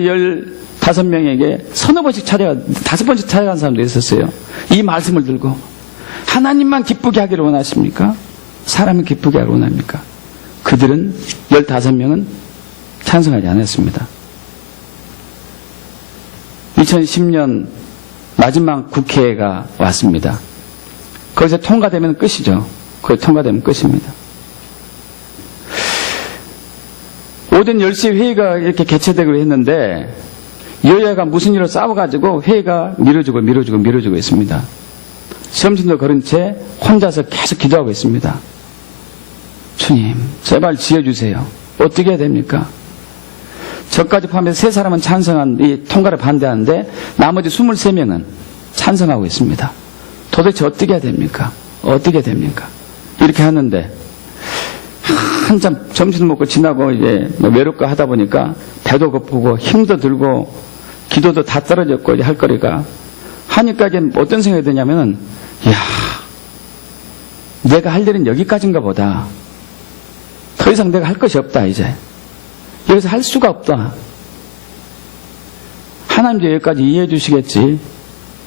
15명에게 서너 번씩 5번씩 찾아간 사람도 있었어요. 이 말씀을 들고 하나님만 기쁘게 하기를 원하십니까? 사람을 기쁘게 하기를 원합니까? 그들은 15명은 찬성하지 않았습니다. 2010년 마지막 국회가 왔습니다. 거기서 통과되면 끝이죠. 거기 통과되면 끝입니다. 오전 10시 회의가 이렇게 개최되기로 했는데 여야가 무슨 일로 싸워가지고 회의가 미뤄지고 있습니다. 점심도 걸은 채 혼자서 계속 기도하고 있습니다. 주님 제발 지어주세요. 어떻게 해야 됩니까? 저까지 포함해서 3사람은 찬성한 이 통과를 반대하는데 나머지 23명은 찬성하고 있습니다. 도대체 어떻게 해야 됩니까? 어떻게 됩니까? 이렇게 하는데 한참 점심 먹고 지나고 이제 외롭고 하다 보니까 배도 고프고 힘도 들고 기도도 다 떨어졌고 이제 할 거리가 하니까 이제 어떤 생각이 드냐면은 야 내가 할 일은 여기까지인가 보다. 더 이상 내가 할 것이 없다 이제. 여기서 할 수가 없다. 하나님도 여기까지 이해해 주시겠지.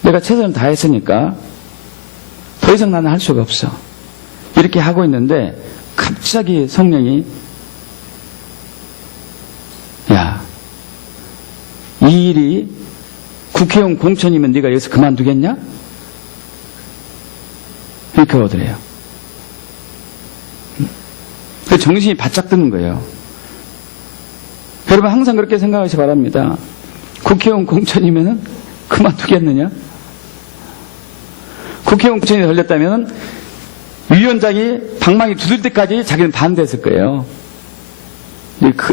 내가 최선을 다했으니까 더 이상 나는 할 수가 없어. 이렇게 하고 있는데 갑자기 성령이 야, 이 일이 국회의원 공천이면 네가 여기서 그만두겠냐? 이렇게 오더래요. 정신이 바짝 드는 거예요. 여러분 항상 그렇게 생각하시기 바랍니다. 국회의원 공천이면 그만두겠느냐? 국회의원 공천이 걸렸다면 위원장이 방망이 두들 때까지 자기는 반대했을 거예요.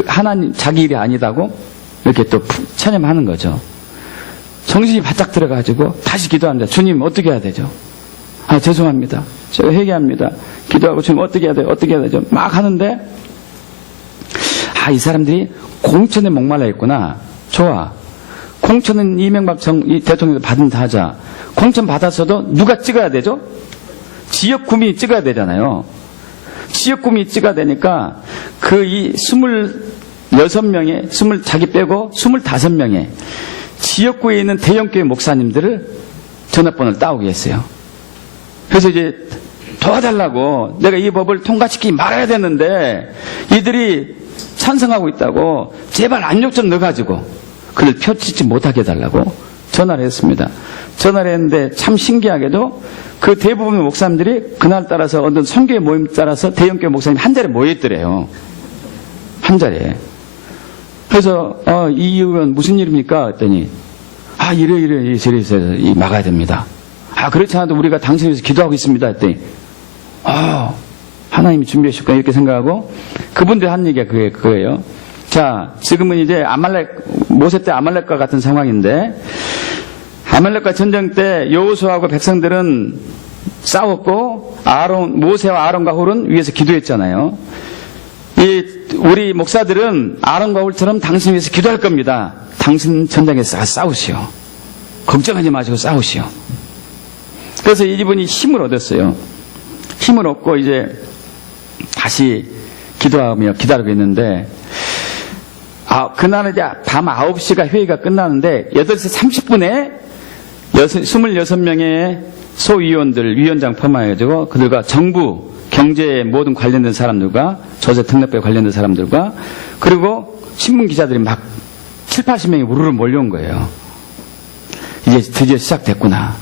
하나님 자기 일이 아니다고 이렇게 또 체념하는 거죠. 정신이 바짝 들어가지고 다시 기도합니다. 주님 어떻게 해야 되죠? 아 죄송합니다. 제가 회개합니다. 기도하고 주님 어떻게 해야 돼요? 어떻게 해야 되죠? 막 하는데 이 사람들이 공천에 목말라 있구나. 좋아. 공천은 이명박 대통령이 받은 다 하자. 공천 받았어도 누가 찍어야 되죠? 지역구민이 찍어야 되잖아요. 지역구민이 찍어야 되니까 이 26명의 자기 빼고 25명의 지역구에 있는 대형교회 목사님들을 전화번호를 따오게 했어요. 그래서 이제 도와달라고 내가 이 법을 통과시키지 말아야 되는데 이들이 찬성하고 있다고 제발 압력 좀 넣어가지고 그를 펼치지 못하게 해달라고 전화를 했습니다. 전화를 했는데 참 신기하게도 그 대부분의 목사님들이 그날 따라서 어떤 선교회 모임 따라서 대형교회 목사님 한 자리에 모여있더래요. 한 자리에. 그래서 이 이유는 무슨 일입니까? 했더니 이래 막아야 됩니다. 그렇지 않아도 우리가 당신을 위해서 기도하고 있습니다. 했더니 하나님이 준비하셨구나 이렇게 생각하고 그분들 한 얘기가 그거예요. 자, 지금은 이제 모세 때 아말렉과 같은 상황인데 아말렉과 전쟁 때 여호수아하고 백성들은 싸웠고 모세와 아론과 홀은 위에서 기도했잖아요. 우리 목사들은 아론과 홀처럼 당신 위해서 기도할 겁니다. 당신 전쟁에서 싸우시오. 걱정하지 마시고 싸우시오. 그래서 이분이 힘을 얻었어요. 힘을 얻고 이제 다시 기도하며 기다리고 있는데 그날은 이제 밤 9시가 회의가 끝나는데 8시 30분에 26명의 소위원들, 위원장 포함해가지고 그들과 정부, 경제 모든 관련된 사람들과 조세특례법에 관련된 사람들과 그리고 신문 기자들이 막 7, 80명이 우르르 몰려온 거예요. 이제 드디어 시작됐구나.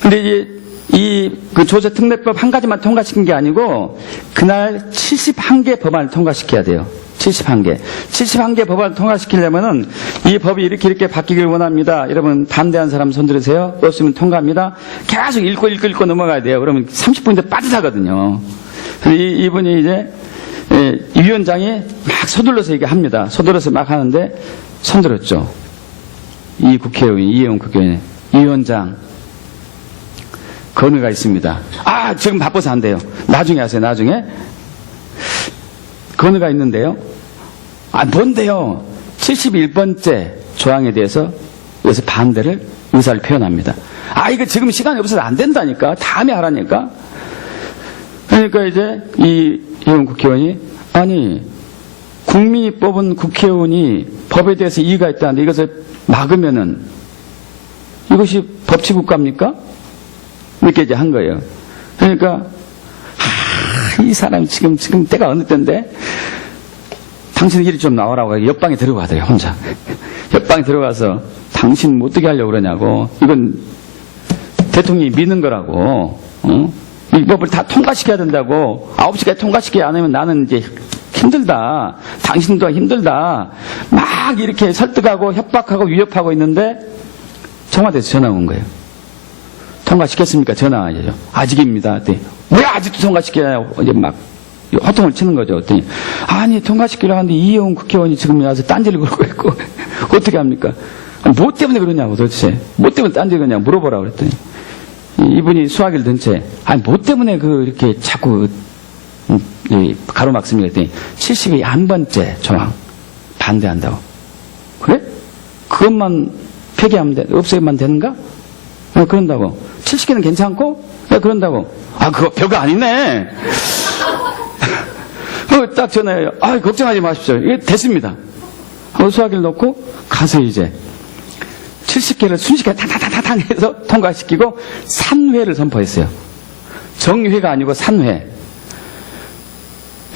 근데 이제 그 조세특례법 한 가지만 통과시킨 게 아니고 그날 71개 법안을 통과시켜야 돼요. 71개 법안을 통과시키려면은 이 법이 이렇게 바뀌길 원합니다. 여러분 반대한 사람 손들으세요. 없으면 통과합니다. 계속 읽고 넘어가야 돼요. 그러면 30분인데 빠듯하거든요. 이분이 이제 위원장이 막 서둘러서 얘기합니다. 서둘러서 막 하는데 손들었죠. 이혜원 국회의원 위원장 건의가 있습니다. 지금 바빠서 안 돼요. 나중에 하세요. 나중에 건의가 있는데요. 뭔데요? 71번째 조항에 대해서 여기서 반대를 의사를 표현합니다. 이거 지금 시간이 없어서 안 된다니까. 다음에 하라니까. 그러니까 이제 이혜원 국회의원이 국민이 뽑은 국회의원이 법에 대해서 이의가 있다는데 이것을 막으면은 이것이 법치국가입니까? 이렇게 이제 한 거예요. 그러니까 이 사람이 지금 때가 어느 때인데 당신 이리 좀 나와라고 옆방에 들어가더래요. 혼자 옆방에 들어가서 당신 어떻게 하려고 그러냐고. 이건 대통령이 믿는 거라고. 이 법을 다 통과시켜야 된다고. 9시까지 통과시키지 않으면 나는 이제 힘들다. 당신도 힘들다. 막 이렇게 설득하고 협박하고 위협하고 있는데 청와대에서 전화 온 거예요. 통과시켰습니까? 전화하죠. 아직입니다. 왜 아직도 통과시켜야 이제 막 호통을 치는 거죠. 통과시키려고 하는데 이혜원 국회의원이 지금 와서 딴지를 걸고 있고 어떻게 합니까? 뭐 때문에 그러냐고 도대체. 뭐 때문에 딴지를 그러냐고 물어보라고 그랬더니 이분이 수화기를 든 채 뭐 때문에 이렇게 자꾸 가로막습니까? 그랬더니 71번째 조항 반대한다고. 그래? 그것만 폐기하면 없애면 되는가? 그런다고. 70개는 괜찮고? 그런다고. 그거 별거 아니네. 딱 전화해요. 걱정하지 마십시오. 이게 됐습니다. 수화기를 놓고 가서 이제 70개를 순식간에 탕탕탕탕 해서 통과시키고 산회를 선포했어요. 정회가 아니고 산회.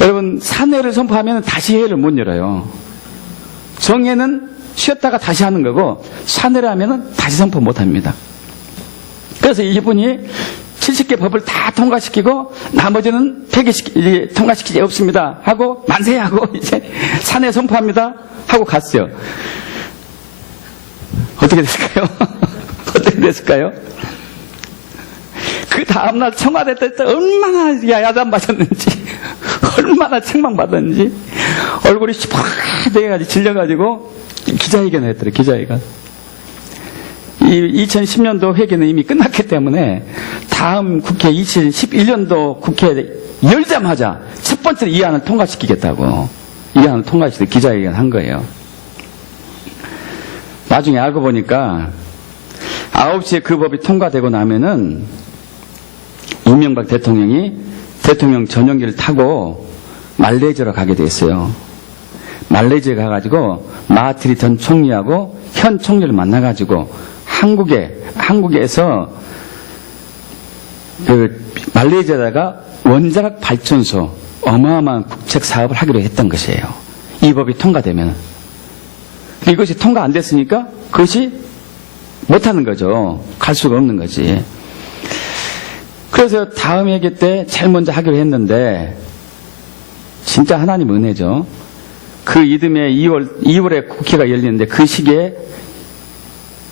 여러분, 산회를 선포하면 다시 회를 못 열어요. 정회는 쉬었다가 다시 하는 거고 산회를 하면 다시 선포 못 합니다. 그래서 이분이 70개 법을 다 통과시키고 나머지는 통과시키지 없습니다 하고 만세하고 이제 산회 선포합니다 하고 갔어요. 어떻게 됐을까요? 어떻게 됐을까요? 그 다음날 청와대 때 얼마나 야단받았는지 얼마나 책망받았는지 얼굴이 시퍼렇게 돼가지고 질려가지고 기자회견을 했더래, 기자회견. 이 2010년도 회계는 이미 끝났기 때문에 다음 국회 2011년도 국회 열자마자 첫 번째로 이 안을 통과시키겠다고. 이 안을 통과시키고 기자회견 한 거예요. 나중에 알고 보니까 9시에 그 법이 통과되고 나면은 이명박 대통령이 대통령 전용기를 타고 말레이시아로 가게 됐어요. 말레이시아에 가가지고 마하티리 전 총리하고 현 총리를 만나가지고 한국에서 그 말레이시아다가 원자력 발전소 어마어마한 국책 사업을 하기로 했던 것이에요. 이 법이 통과되면. 이것이 통과 안 됐으니까 그것이 못하는 거죠. 갈 수가 없는 거지. 그래서 다음 회계 때 제일 먼저 하기로 했는데 진짜 하나님 은혜죠. 그 이듬해 2월에 국회가 열리는데 그 시기에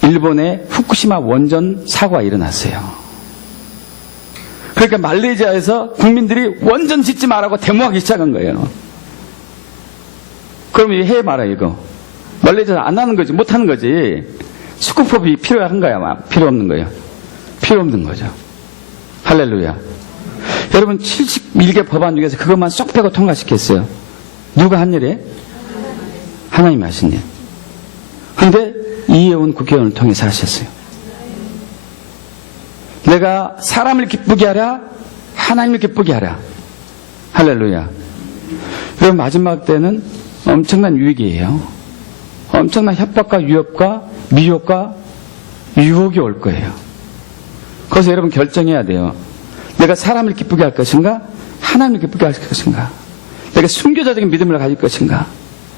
일본의 후쿠시마 원전 사고가 일어났어요. 그러니까 말레이시아에서 국민들이 원전 짓지 말라고 데모하기 시작한 거예요. 그럼 해 말아 이거. 말레이시아 안 하는 거지, 못 하는 거지. 수급법이 필요한 거야, 필요 없는 거예요. 필요 없는 거죠. 할렐루야. 여러분 71개 법안 중에서 그것만 쏙 빼고 통과시켰어요. 누가 한 일이에요? 하나님이 하신 일. 그런데 이혜원 국회의원을 통해서 하셨어요. 내가 사람을 기쁘게 하라, 하나님을 기쁘게 하라. 할렐루야. 그럼 마지막 때는 엄청난 위기예요. 엄청난 협박과 위협과 미혹과 유혹이 올 거예요. 그래서 여러분 결정해야 돼요. 내가 사람을 기쁘게 할 것인가, 하나님을 기쁘게 할 것인가. 내가 순교자적인 믿음을 가질 것인가,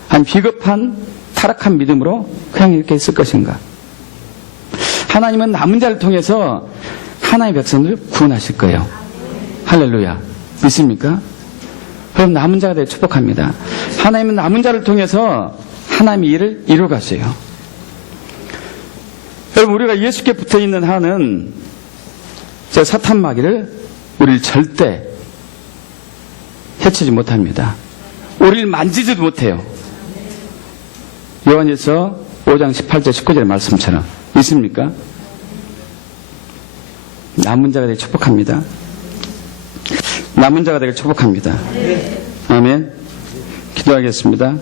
아니면 비겁한 타락한 믿음으로 그냥 이렇게 있을 것인가. 하나님은 남은 자를 통해서 하나님의 백성들을 구원하실 거예요. 할렐루야. 믿습니까? 그럼 남은 자가 되어 축복합니다. 하나님은 남은 자를 통해서 하나님의 일을 이루어가세요. 여러분 우리가 예수께 붙어있는 한은 저 사탄 마귀를 우리를 절대 해치지 못합니다. 우리를 만지지도 못해요. 요한일서 5장 18절 19절의 말씀처럼. 있습니까? 남은 자가 되게 축복합니다. 남은 자가 되게 축복합니다. 아멘. 기도하겠습니다.